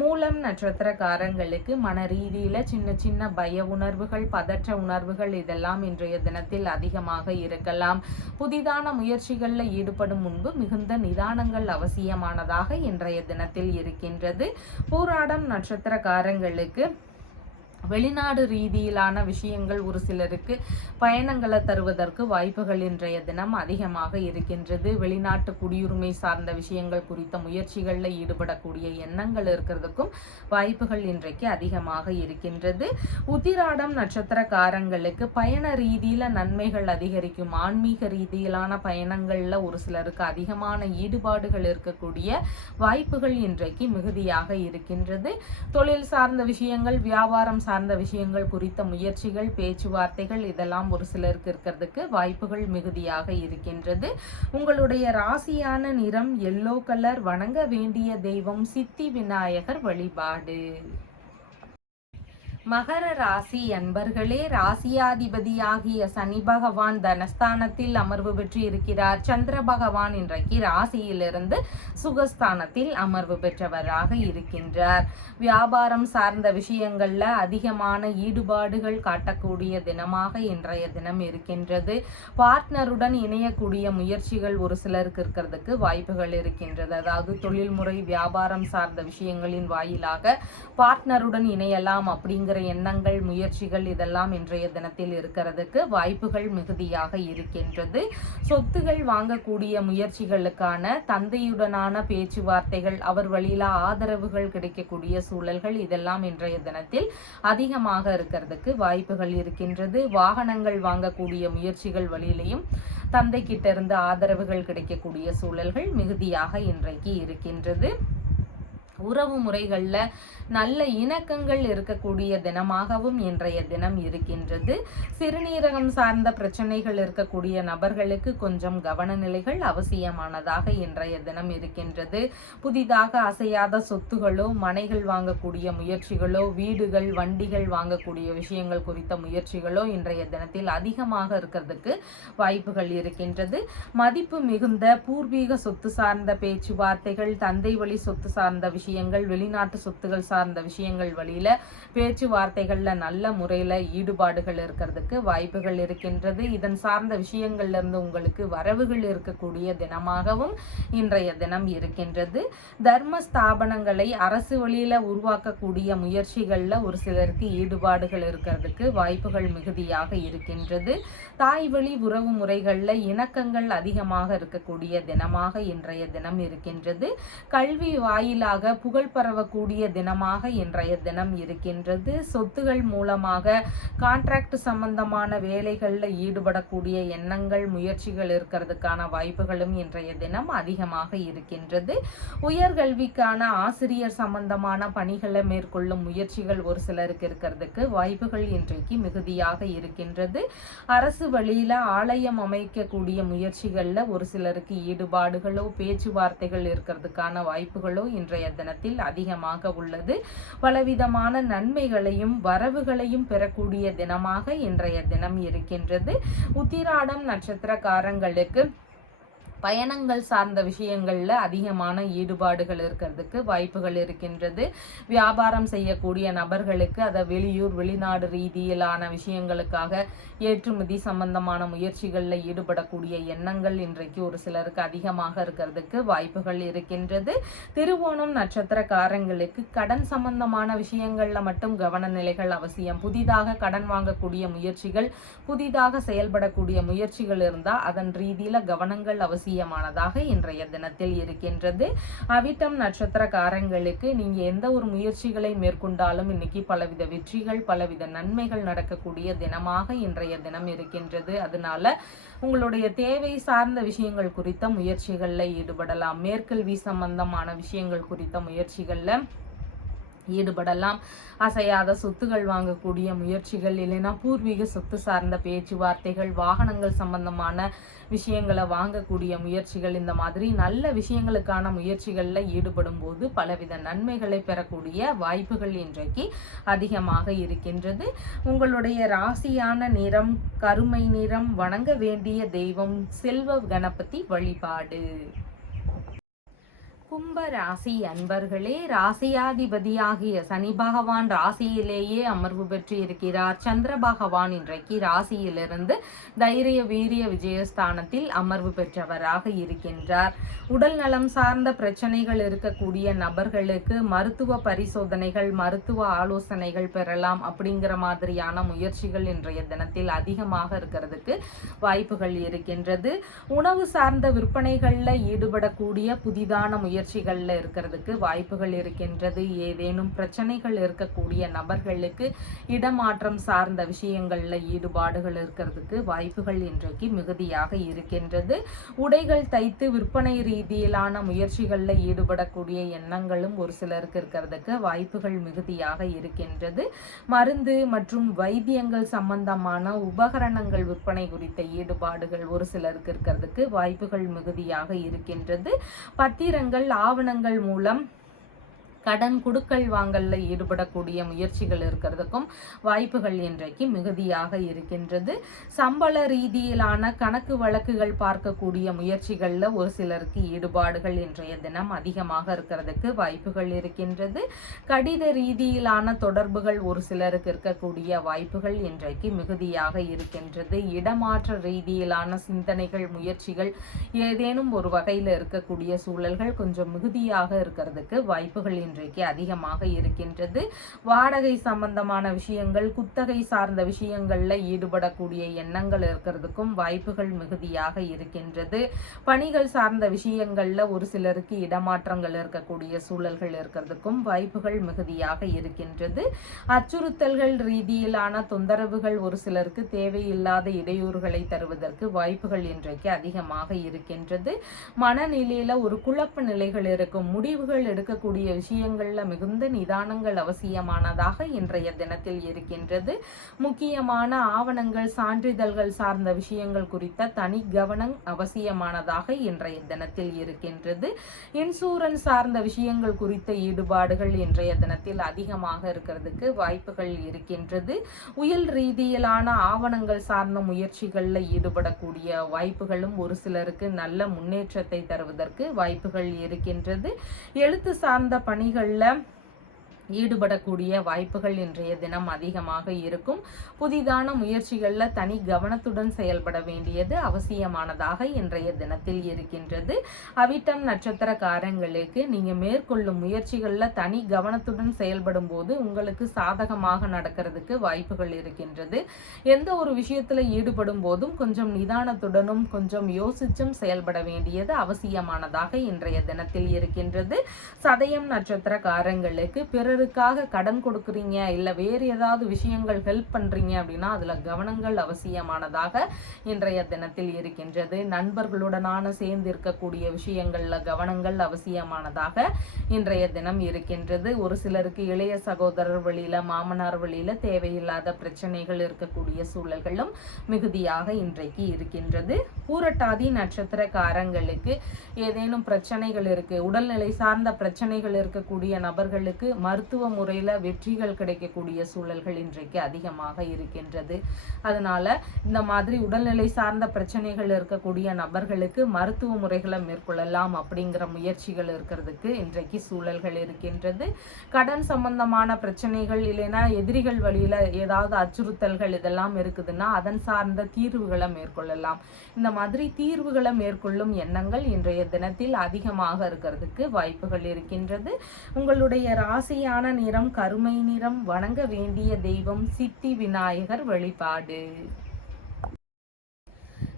மூலம் நட்சத்திரக்காரங்களுக்கு மன ரீதியில சின்ன சின்ன பய உணர்வுகள், பதற்ற உணர்வுகள் இதெல்லாம் இன்றைய தினத்தில் அதிகமாக இருக்கலாம். புதிதான முயற்சிகளில் ஈடுபடும் முன்பு மிகுந்த நிதானங்கள் அவசியமானதாக இன்றைய தினத்தில் இருக்கின்றது. பூராடம் நட்சத்திரக்காரங்களுக்கு வெளிநாடு ரீதியிலான விஷயங்கள் ஒரு சிலருக்கு பயணங்களை தருவதற்கு வாய்ப்புகள் இன்றைய தினம் அதிகமாக இருக்கின்றது. வெளிநாட்டு குடியுரிமை சார்ந்த விஷயங்கள் குறித்த முயற்சிகளில் ஈடுபடக்கூடிய எண்ணங்கள் இருக்கிறதுக்கும் வாய்ப்புகள் இன்றைக்கு அதிகமாக இருக்கின்றது. உத்திராடம் நட்சத்திரக்காரங்களுக்கு பயண ரீதியில நன்மைகள் அதிகரிக்கும். ஆன்மீக ரீதியிலான பயணங்கள்ல ஒரு சிலருக்கு அதிகமான ஈடுபாடுகள் இருக்கக்கூடிய வாய்ப்புகள் இன்றைக்கு மிகுதியாக இருக்கின்றது. தொழில் சார்ந்த விஷயங்கள், வியாபாரம் சார்ந்த விஷயங்கள் குறித்த முயற்சிகள், பேச்சுவார்த்தைகள் இதெல்லாம் ஒரு சிலருக்கு இருக்கிறதுக்கு வாய்ப்புகள் மிகுதியாக இருக்கின்றது. உங்களுடைய ராசியான நிறம் எல்லோ கலர். வணங்க வேண்டிய தெய்வம் சித்தி விநாயகர் வழிபாடு. மகர ராசி அன்பர்களே, ராசியாதிபதியாகிய சனி பகவான் தனஸ்தானத்தில் அமர்வு பெற்று இருக்கிறார். சந்திர பகவான் இன்றைக்கு ராசியிலிருந்து சுகஸ்தானத்தில் அமர்வு பெற்றவராக இருக்கின்றார். வியாபாரம் சார்ந்த விஷயங்கள்ல அதிகமான ஈடுபாடுகள் காட்டக்கூடிய தினமாக இன்றைய தினம் இருக்கின்றது. பார்ட்னருடன் இணையக்கூடிய முயற்சிகள் ஒரு சிலருக்கு இருக்கிறதுக்கு வாய்ப்புகள் இருக்கின்றது. அதாவது தொழில்முறை வியாபாரம் சார்ந்த விஷயங்களின் வாயிலாக பார்ட்னருடன் இணையலாம் அப்படிங்கிற எண்ணங்கள், முயற்சிகள் இதெல்லாம் இன்றைய தினத்தில் இருக்கிறதுக்கு வாய்ப்புகள் மிகுதியாக இருக்கின்றது. சொத்துகள் வாங்கக்கூடிய முயற்சிகளுக்கான தந்தையுடனான பேச்சுவார்த்தைகள், அவர் வழியில ஆதரவுகள் கிடைக்கக்கூடிய சூழல்கள் இதெல்லாம் இன்றைய தினத்தில் அதிகமாக இருக்கிறதுக்கு வாய்ப்புகள் இருக்கின்றது. வாகனங்கள் வாங்கக்கூடிய முயற்சிகள் வழியிலையும் தந்தை கிட்ட இருந்து ஆதரவுகள் கிடைக்கக்கூடிய சூழல்கள் மிகுதியாக இன்றைக்கு இருக்கின்றது. உறவு முறைகள்ல நல்ல இணக்கங்கள் இருக்கக்கூடிய தினமாகவும் இன்றைய தினம் இருக்கின்றது. சிறுநீரகம் சார்ந்த பிரச்சனைகள் இருக்கக்கூடிய நபர்களுக்கு கொஞ்சம் கவனநிலைகள் அவசியமானதாக இன்றைய தினம் இருக்கின்றது. புதிதாக அசையாத சொத்துகளோ, மனைகள் வாங்கக்கூடிய முயற்சிகளோ, வீடுகள், வண்டிகள் வாங்கக்கூடிய விஷயங்கள் குறித்த முயற்சிகளோ இன்றைய தினத்தில் அதிகமாக இருக்கிறதுக்கு வாய்ப்புகள் இருக்கின்றது. மதிப்பு மிகுந்த பூர்வீக சொத்து சார்ந்த பேச்சுவார்த்தைகள், தந்தை வழி சொத்து சார்ந்த விஷயங்கள், வெளிநாட்டு சொத்துகள் சார்ந்த விஷயங்கள் வழியில பேச்சுவார்த்தைகள்ல நல்ல முறையில ஈடுபாடுகள் இருக்கிறதுக்கு வாய்ப்புகள் இருக்கின்றது. இதன் சார்ந்த விஷயங்கள்ல இருந்து உங்களுக்கு வரவுகள் இருக்கக்கூடிய தினமாகவும் இன்றைய தினம் இருக்கின்றது. தர்ம ஸ்தாபனங்களை அரசு வழியில உருவாக்கக்கூடிய முயற்சிகள்ல ஒரு சிலருக்கு ஈடுபாடுகள் இருக்கிறதுக்கு வாய்ப்புகள் மிகுதியாக இருக்கின்றது. தாய் வழி உறவு முறைகள்ல இணக்கங்கள் அதிகமாக இருக்கக்கூடிய தினமாக இன்றைய தினம் இருக்கின்றது. கல்வி வாயிலாக புகழ் பரவக்கூடிய தினமாக இன்றைய தினம் இருக்கின்றது. சொத்துகள் மூலமாக கான்ட்ராக்ட் சம்பந்தமான வேலைகள்ல ஈடுபடக்கூடிய எண்ணங்கள், முயற்சிகள் இருக்கிறதுக்கான வாய்ப்புகளும் இன்றைய தினம் அதிகமாக இருக்கின்றது. உயர்கல்விக்கான ஆசிரியர் சம்பந்தமான பணிகளை மேற்கொள்ளும் முயற்சிகள் ஒரு சிலருக்கு இருக்கிறதுக்கு வாய்ப்புகள் இன்றைக்கு மிகுதியாக இருக்கின்றது. அரசு வழியில ஆலயம் அமைக்கக்கூடிய முயற்சிகள்ல ஒரு சிலருக்கு ஈடுபாடுகளோ, பேச்சுவார்த்தைகள் இருக்கிறதுக்கான வாய்ப்புகளோ இன்றைய தினத்தில் அதிகமாக உள்ளது. பலவிதமான நன்மைகளையும் வரவுகளையும் பெறக்கூடிய தினமாக இன்றைய தினம் இருக்கின்றது. உத்திராடம் நட்சத்திரக்காரங்களுக்கு பயணங்கள் சார்ந்த விஷயங்கள்ல அதிகமான ஈடுபாடுகள் இருக்கிறதுக்கு வாய்ப்புகள் இருக்கின்றது. வியாபாரம் செய்யக்கூடிய நபர்களுக்கு அதை வெளியூர், வெளிநாடு ரீதியிலான விஷயங்களுக்காக ஏற்றுமதி சம்பந்தமான முயற்சிகள்ல ஈடுபடக்கூடிய எண்ணங்கள் இன்றைக்கு ஒரு சிலருக்கு அதிகமாக இருக்கிறதுக்கு வாய்ப்புகள் இருக்கின்றது. திருவோணம் நட்சத்திரக்காரங்களுக்கு கடன் சம்பந்தமான விஷயங்கள்ல மட்டும் கவன நிலைகள் அவசியம். புதிதாக கடன் வாங்கக்கூடிய முயற்சிகள், புதிதாக செயல்படக்கூடிய முயற்சிகள் இருந்தா அதன் ரீதியில கவனங்கள் அவசியம் அவசியமானதாக இன்றைய தினத்தில் இருக்கின்றது. அவிட்டம் நட்சத்திரக்காரங்களுக்கு நீங்க எந்த ஒரு முயற்சிகளை மேற்கொண்டாலும் இன்னைக்கு பலவித வெற்றிகள் பலவித நன்மைகள் நடக்கக்கூடிய தினமாக இன்றைய தினம் இருக்கின்றது. அதனால உங்களுடைய தேவை சார்ந்த விஷயங்கள் குறித்த முயற்சிகள்ல ஈடுபடலாம். மேற்கல்வி சம்பந்தமான விஷயங்கள் குறித்த முயற்சிகள்ல ஈடுபடலாம். அசையாத சொத்துகள் வாங்கக்கூடிய முயற்சிகள், இல்லைன்னா பூர்வீக சொத்து சார்ந்த பேச்சுவார்த்தைகள், வாகனங்கள் சம்பந்தமான விஷயங்களை வாங்கக்கூடிய முயற்சிகள், இந்த மாதிரி நல்ல விஷயங்களுக்கான முயற்சிகளில் ஈடுபடும் போது பலவித நன்மைகளை பெறக்கூடிய வாய்ப்புகள் இன்றைக்கு அதிகமாக இருக்கின்றது. உங்களுடைய ராசியான நிறம் கருமை நிறம். வணங்க வேண்டிய தெய்வம் செல்வ கணபதி வழிபாடு. கும்ப ராசி அன்பர்களே, ராசியாதிபதியாகிய சனி பகவான் ராசியிலேயே அமர்வு பெற்று இருக்கிறார். சந்திர பகவான் இன்றைக்கு ராசியிலிருந்து தைரிய வீரிய விஜயஸ்தானத்தில் அமர்வு பெற்றவராக இருக்கின்றார். உடல் நலம் சார்ந்த பிரச்சனைகள் இருக்கக்கூடிய நபர்களுக்கு மருத்துவ பரிசோதனைகள் மருத்துவ ஆலோசனைகள் பெறலாம். அப்படிங்கிற மாதிரியான முயற்சிகள் இன்றைய தினத்தில் அதிகமாக இருக்கிறதுக்கு வாய்ப்புகள் இருக்கின்றது. உணவு சார்ந்த விற்பனைகள்ல ஈடுபடக்கூடிய புதிதான முயற்சிகள்ல இருக்கிறதுக்கு வாய்ப்புகள் இருக்கின்றது. ஏதேனும் பிரச்சனைகள் இருக்கக்கூடிய நபர்களுக்கு இடமாற்றம் சார்ந்த விஷயங்கள்ல ஈடுபாடுகள் இருக்கிறதுக்கு வாய்ப்புகள் இன்றைக்கு மிகுதியாக இருக்கின்றது. உடைகள் தைத்து விற்பனை ரீதியிலான முயற்சிகள்ல ஈடுபடக்கூடிய எண்ணங்களும் ஒரு சிலருக்கு இருக்கிறதுக்கு வாய்ப்புகள் மிகுதியாக இருக்கின்றது. மருந்து மற்றும் வைத்தியங்கள் சம்பந்தமான உபகரணங்கள் விற்பனை குறித்த ஈடுபாடுகள் ஒரு சிலருக்கு இருக்கிறதுக்கு வாய்ப்புகள் மிகுதியாக இருக்கின்றது. பத்திரங்கள் ஆவணங்கள் மூலம் கடன் குடுக்கல் வாங்கல்ல ஈடுபடக்கூடிய முயற்சிகள் இருக்கிறதுக்கும் வாய்ப்புகள் இன்றைக்கு மிகுதியாக இருக்கின்றது. சம்பள ரீதியிலான கணக்கு வழக்குகள் பார்க்கக்கூடிய முயற்சிகள்ல ஒரு சிலருக்கு ஈடுபாடுகள் இன்றைய தினம் அதிகமாக இருக்கிறதுக்கு வாய்ப்புகள் இருக்கின்றது. கடித ரீதியிலான தொடர்புகள் ஒரு சிலருக்கு இருக்கக்கூடிய வாய்ப்புகள் இன்றைக்கு மிகுதியாக இருக்கின்றது. இடமாற்ற ரீதியிலான சிந்தனைகள் முயற்சிகள் ஏதேனும் ஒரு வகையில் இருக்கக்கூடிய சூழல்கள் கொஞ்சம் மிகுதியாக இருக்கிறதுக்கு வாய்ப்புகள் இன்றைக்கு அதிகமாக இருக்கின்றது. வாடகை சம்பந்தமான விஷயங்கள் குத்தகை சார்ந்த விஷயங்கள்ல ஈடுபடக்கூடிய எண்ணங்கள் இருக்கிறதுக்கும் வாய்ப்புகள் மிகுதியாக இருக்கின்றது. பணிகள் சார்ந்த விஷயங்கள்ல ஒரு சிலருக்கு இடமாற்றங்கள் இருக்கக்கூடிய சூழல்கள் இருக்கிறதுக்கும் வாய்ப்புகள் மிகுதியாக இருக்கின்றது. அச்சுறுத்தல்கள் ரீதியிலான தொந்தரவுகள் ஒரு சிலருக்கு தேவையில்லாத இடையூறுகளை தருவதற்கு வாய்ப்புகள் இன்றைக்கு அதிகமாக இருக்கின்றது. மனநிலையில ஒரு குழப்ப நிலைகள் இருக்கும். முடிவுகள் எடுக்கக்கூடிய விஷயங்கள்ல மிகுந்த நிதானங்கள் அவசியமானதாக இன்றைய தினத்தில் இருக்கின்றது. முக்கியமான ஆவணங்கள் சான்றிதழ்கள் சார்ந்த விஷயங்கள் குறித்த தனி கவனம் அவசியமானதாக இன்றைய தினத்தில் இருக்கின்றது. இன்சூரன்ஸ் சார்ந்த விஷயங்கள் குறித்த ஈடுபாடுகள் இன்றைய தினத்தில் அதிகமாக இருக்கிறதுக்கு வாய்ப்புகள் இருக்கின்றது. உயல் ரீதியிலான ஆவணங்கள் சார்ந்த முயற்சிகளில் ஈடுபடக்கூடிய வாய்ப்புகளும் ஒரு சிலருக்கு நல்ல முன்னேற்றத்தை தருவதற்கு வாய்ப்புகள் இருக்கின்றது. எழுத்து சார்ந்த பணிகள்ல ஈடுபடக்கூடிய வாய்ப்புகள் இன்றைய தினம் அதிகமாக இருக்கும். புதிதான முயற்சிகள்ல தனி கவனத்துடன் செயல்பட வேண்டியது அவசியமானதாக இன்றைய தினத்தில் இருக்கின்றது. அவிட்டம் நட்சத்திரக்காரங்களுக்கு நீங்க மேற்கொள்ளும் முயற்சிகள்ல தனி கவனத்துடன் செயல்படும் போது உங்களுக்கு சாதகமாக நடக்கிறதுக்கு வாய்ப்புகள் இருக்கின்றது. எந்த ஒரு விஷயத்துல ஈடுபடும் போதும் கொஞ்சம் நிதானத்துடனும் கொஞ்சம் யோசிச்சும் செயல்பட வேண்டியது அவசியமானதாக இன்றைய தினத்தில் இருக்கின்றது. சதயம் நட்சத்திரக்காரங்களுக்கு பிறருக்காக கடன் கொடுக்குறீங்க இல்ல வேறு ஏதாவது விஷயங்கள் ஹெல்ப் பண்றீங்க அப்படின்னா அதுல கவனங்கள் அவசியமானதாக இன்றைய தினத்தில் இருக்கின்றது. நண்பர்களுடனான சேர்ந்து இருக்கக்கூடிய விஷயங்கள்ல கவனங்கள் அவசியமானதாக இன்றைய தினம் இருக்கின்றது. ஒரு சிலருக்கு இளைய சகோதரர் வழியில மாமனார் வழியில தேவையில்லாத பிரச்சனைகள் இருக்கக்கூடிய சூழல்களும் மிகுதியாக இன்றைக்கு இருக்கின்றது. பூரட்டாதி நட்சத்திரக்காரங்களுக்கு ஏதேனும் பிரச்சனைகள் இருக்கு, உடல்நிலை சார்ந்த பிரச்சனைகள் இருக்கக்கூடிய நபர்களுக்கு மருத்துவ முறையில வெற்றிகள் கிடைக்கக்கூடிய சூழல்கள் இன்றைக்கு அதிகமாக இருக்கின்றது. அதனால இந்த மாதிரி உடல்நிலை சார்ந்த பிரச்சனைகள் இருக்கக்கூடிய நபர்களுக்கு மருத்துவ முறைகளை மேற்கொள்ளலாம் அப்படிங்கிற முயற்சிகள் இருக்கிறதுக்கு இன்றைக்கு சூழல்கள் இருக்கின்றது. கடன் சம்பந்தமான பிரச்சனைகள் இல்லைன்னா எதிரிகள் வழியில ஏதாவது அச்சுறுத்தல்கள் இதெல்லாம் இருக்குதுன்னா அதன் சார்ந்த தீர்வுகளை மேற்கொள்ளலாம். இந்த மாதிரி தீர்வுகளை மேற்கொள்ளும் எண்ணங்கள் இன்றைய தினத்தில் அதிகமாக இருக்கிறதுக்கு வாய்ப்புகள் இருக்கின்றது. உங்களுடைய ராசியான நிறம் கருமை நிறம். வணங்க வேண்டிய தெய்வம் சித்தி விநாயகர் வழிபாடு.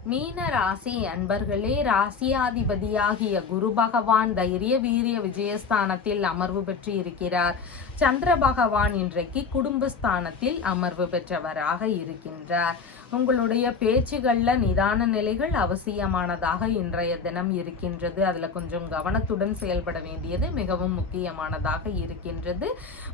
மீன ராசி அன்பர்களே, ராசியாதிபதியாகிய குரு பகவான் தைரிய வீரிய விஜயஸ்தானத்தில் அமர்வு பெற்று இருக்கிறார். சந்திர பகவான் இன்றைக்கு குடும்பஸ்தானத்தில் அமர்வு பெற்றவராக இருக்கின்றார். உங்களுடைய பேச்சுகள்ல நிதான நிலைகள் அவசியமானதாக இன்றைய தினம் இருக்கின்றது. அதுல கொஞ்சம் கவனத்துடன் செயல்பட வேண்டியது மிகவும் முக்கியமானதாக இருக்கின்றது.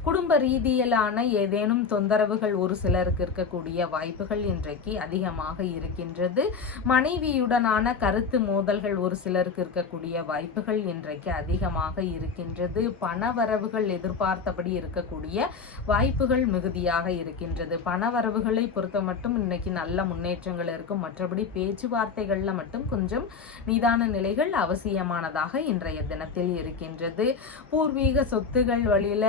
குடும்ப ரீதியிலான ஏதேனும் தொந்தரவுகள் ஒரு சிலருக்கு இருக்கக்கூடிய வாய்ப்புகள் இன்றைக்கு அதிகமாக இருக்கின்றது. மனைவியுடனான கருத்து மோதல்கள் ஒரு சிலருக்கு இருக்கக்கூடிய வாய்ப்புகள் இன்றைக்கு அதிகமாக இருக்கின்றது. பணவரவுகள் எதிர்பார்த்தபடி இருக்கக்கூடிய வாய்ப்புகள் மிகுதியாக இருக்கின்றது. பணவரவுகளை பொறுத்த மட்டும் இன்னைக்கு நல்ல முன்னேற்றங்கள் இருக்கும். மற்றபடி பேச்சுவார்த்தைகள்ல மட்டும் கொஞ்சம் நிதான நிலைகள் அவசியமானதாக இன்றைய தினத்தில் இருக்கின்றது. பூர்வீக சொத்துகள் வழியில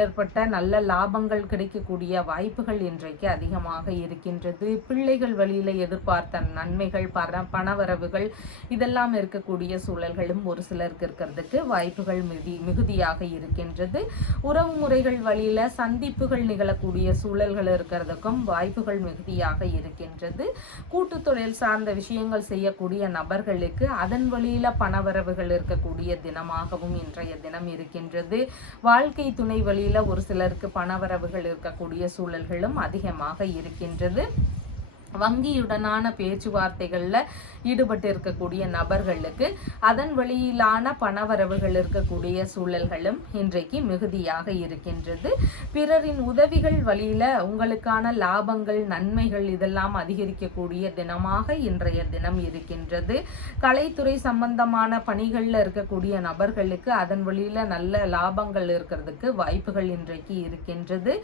ஏற்பட்ட நல்ல லாபங்கள் கிடைக்கக்கூடிய வாய்ப்புகள் இன்றைக்கு அதிகமாக இருக்கின்றது. பிள்ளைகள் வழியில எதிர்பார்த்த நன்மைகள், பணவரவுகள் இதெல்லாம் இருக்கக்கூடிய சூழல்களும் ஒரு சிலருக்கு இருக்கிறதுக்கு வாய்ப்புகள் மிகுதியாக இருக்கின்றது. உறவு முறைகள் வழியில சந்திப்புகள் நிகழக்கூடிய சூழல்கள் இருக்கிறதுக்கும் வாய்ப்புகள் மிகுதியாக இருக்கின்றது. கூட்டு தொழில் சார்ந்த விஷயங்கள் செய்யக்கூடிய நபர்களுக்கு அதன் வழியில பணவரவுகள் இருக்கக்கூடிய தினமாகவும் இன்றைய தினம் இருக்கின்றது. வாழ்க்கை துணை வழியில ஒரு சிலருக்கு பணவரவுகள் இருக்கக்கூடிய சூழல்களும் அதிகமாக இருக்கின்றது. வங்கியுடனான பேச்சுவார்த்தைகள்ல ஈடுபட்டு இருக்கக்கூடிய நபர்களுக்கு அதன் வழியிலான பணவரவுகள் இருக்கக்கூடிய சூழல்களும் இன்றைக்கு மிகுதியாக இருக்கின்றது. பிறரின் உதவிகள் வழியில உங்களுக்கான லாபங்கள், நன்மைகள் இதெல்லாம் அதிகரிக்கக்கூடிய தினமாக இன்றைய தினம் இருக்கின்றது. கலைத்துறை சம்பந்தமான பணிகள்ல இருக்கக்கூடிய நபர்களுக்கு அதன் வழியில நல்ல லாபங்கள் இருக்கிறதுக்கு வாய்ப்புகள் இன்றைக்கு இருக்கின்றது.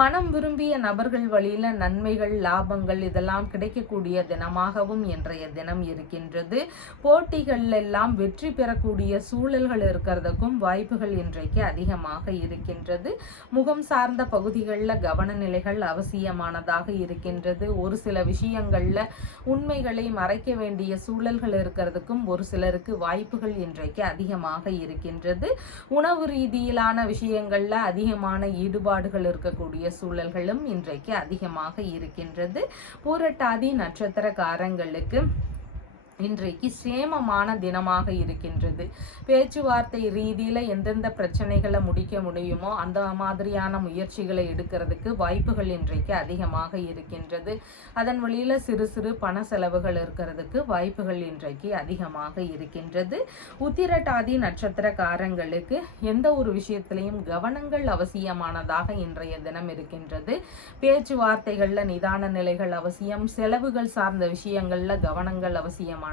மனம் விரும்பிய நபர்கள் வழியில நன்மைகள், லாபங்கள் இதெல்லாம் கிடைக்கக்கூடிய தினமாகவும் இன்றைய தினம் இருக்கின்றது. போட்டிகள் எல்லாம் வெற்றி பெறக்கூடிய சூழல்கள் இருக்கிறதுக்கும் வாய்ப்புகள் இன்றைக்கு அதிகமாக இருக்கின்றது. முகம் சார்ந்த பகுதிகளில் கவன நிலைகள் அவசியமானதாக இருக்கின்றது. ஒரு சில விஷயங்கள்ல உண்மைகளை மறைக்க வேண்டிய சூழல்கள் இருக்கிறதுக்கும் ஒரு சிலருக்கு வாய்ப்புகள் இன்றைக்கு அதிகமாக இருக்கின்றது. உணவு ரீதியிலான விஷயங்கள்ல அதிகமான ஈடுபாடுகள் இருக்கக்கூடிய சூழல்களும் இன்றைக்கு அதிகமாக இருக்கின்றது. பூரட்டாதி நட்சத்திரக்காரங்களுக்கு இன்றைக்கு சேமமான தினமாக இருக்கின்றது. பேச்சுவார்த்தை ரீதியில எந்தெந்த பிரச்சனைகளை முடிக்க முடியுமோ அந்த மாதிரியான முயற்சிகளை எடுக்கிறதுக்கு வாய்ப்புகள் இன்றைக்கு அதிகமாக இருக்கின்றது. அதன் வழியில சிறு சிறு பண செலவுகள் இருக்கிறதுக்கு வாய்ப்புகள் இன்றைக்கு அதிகமாக இருக்கின்றது. உத்திரட்டாதி நட்சத்திரக்காரங்களுக்கு எந்த ஒரு விஷயத்திலையும் கவனங்கள் அவசியமானதாக இன்றைய தினம் இருக்கின்றது. பேச்சுவார்த்தைகள்ல நிதான நிலைகள் அவசியம். செலவுகள் சார்ந்த விஷயங்கள்ல கவனங்கள் அவசியமான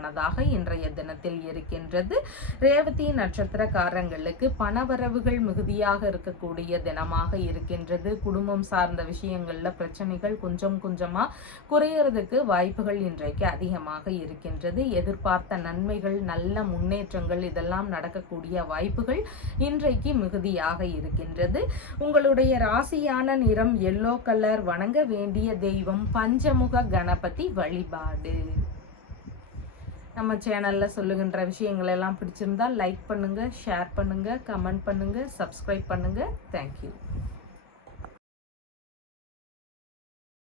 இன்றைய தினத்தில் இருக்கின்றது. ரேவதி நட்சத்திரக்காரங்களுக்கு பணவரவுகள் மிகுதியாக இருக்கக்கூடிய தினமாக இருக்கின்றது. குடும்பம் சார்ந்த விஷயங்கள்ல பிரச்சனைகள் கொஞ்சம் கொஞ்சமா குறையறதுக்கு வாய்ப்புகள் இன்றைக்கு அதிகமாக இருக்கின்றது. எதிர்பார்த்த நன்மைகள், நல்ல முன்னேற்றங்கள் இதெல்லாம் நடக்கக்கூடிய வாய்ப்புகள் இன்றைக்கு மிகுதியாக இருக்கின்றது. உங்களுடைய ராசியான நிறம் எல்லோ கலர். வணங்க வேண்டிய தெய்வம் பஞ்சமுக கணபதி வழிபாடு. நம்ம சேனலில் சொல்லுகின்ற விஷயங்கள் எல்லாம் பிடிச்சிருந்தா லைக் பண்ணுங்கள், ஷேர் பண்ணுங்கள், கமெண்ட் பண்ணுங்கள், சப்ஸ்கிரைப் பண்ணுங்கள். தேங்க்யூ.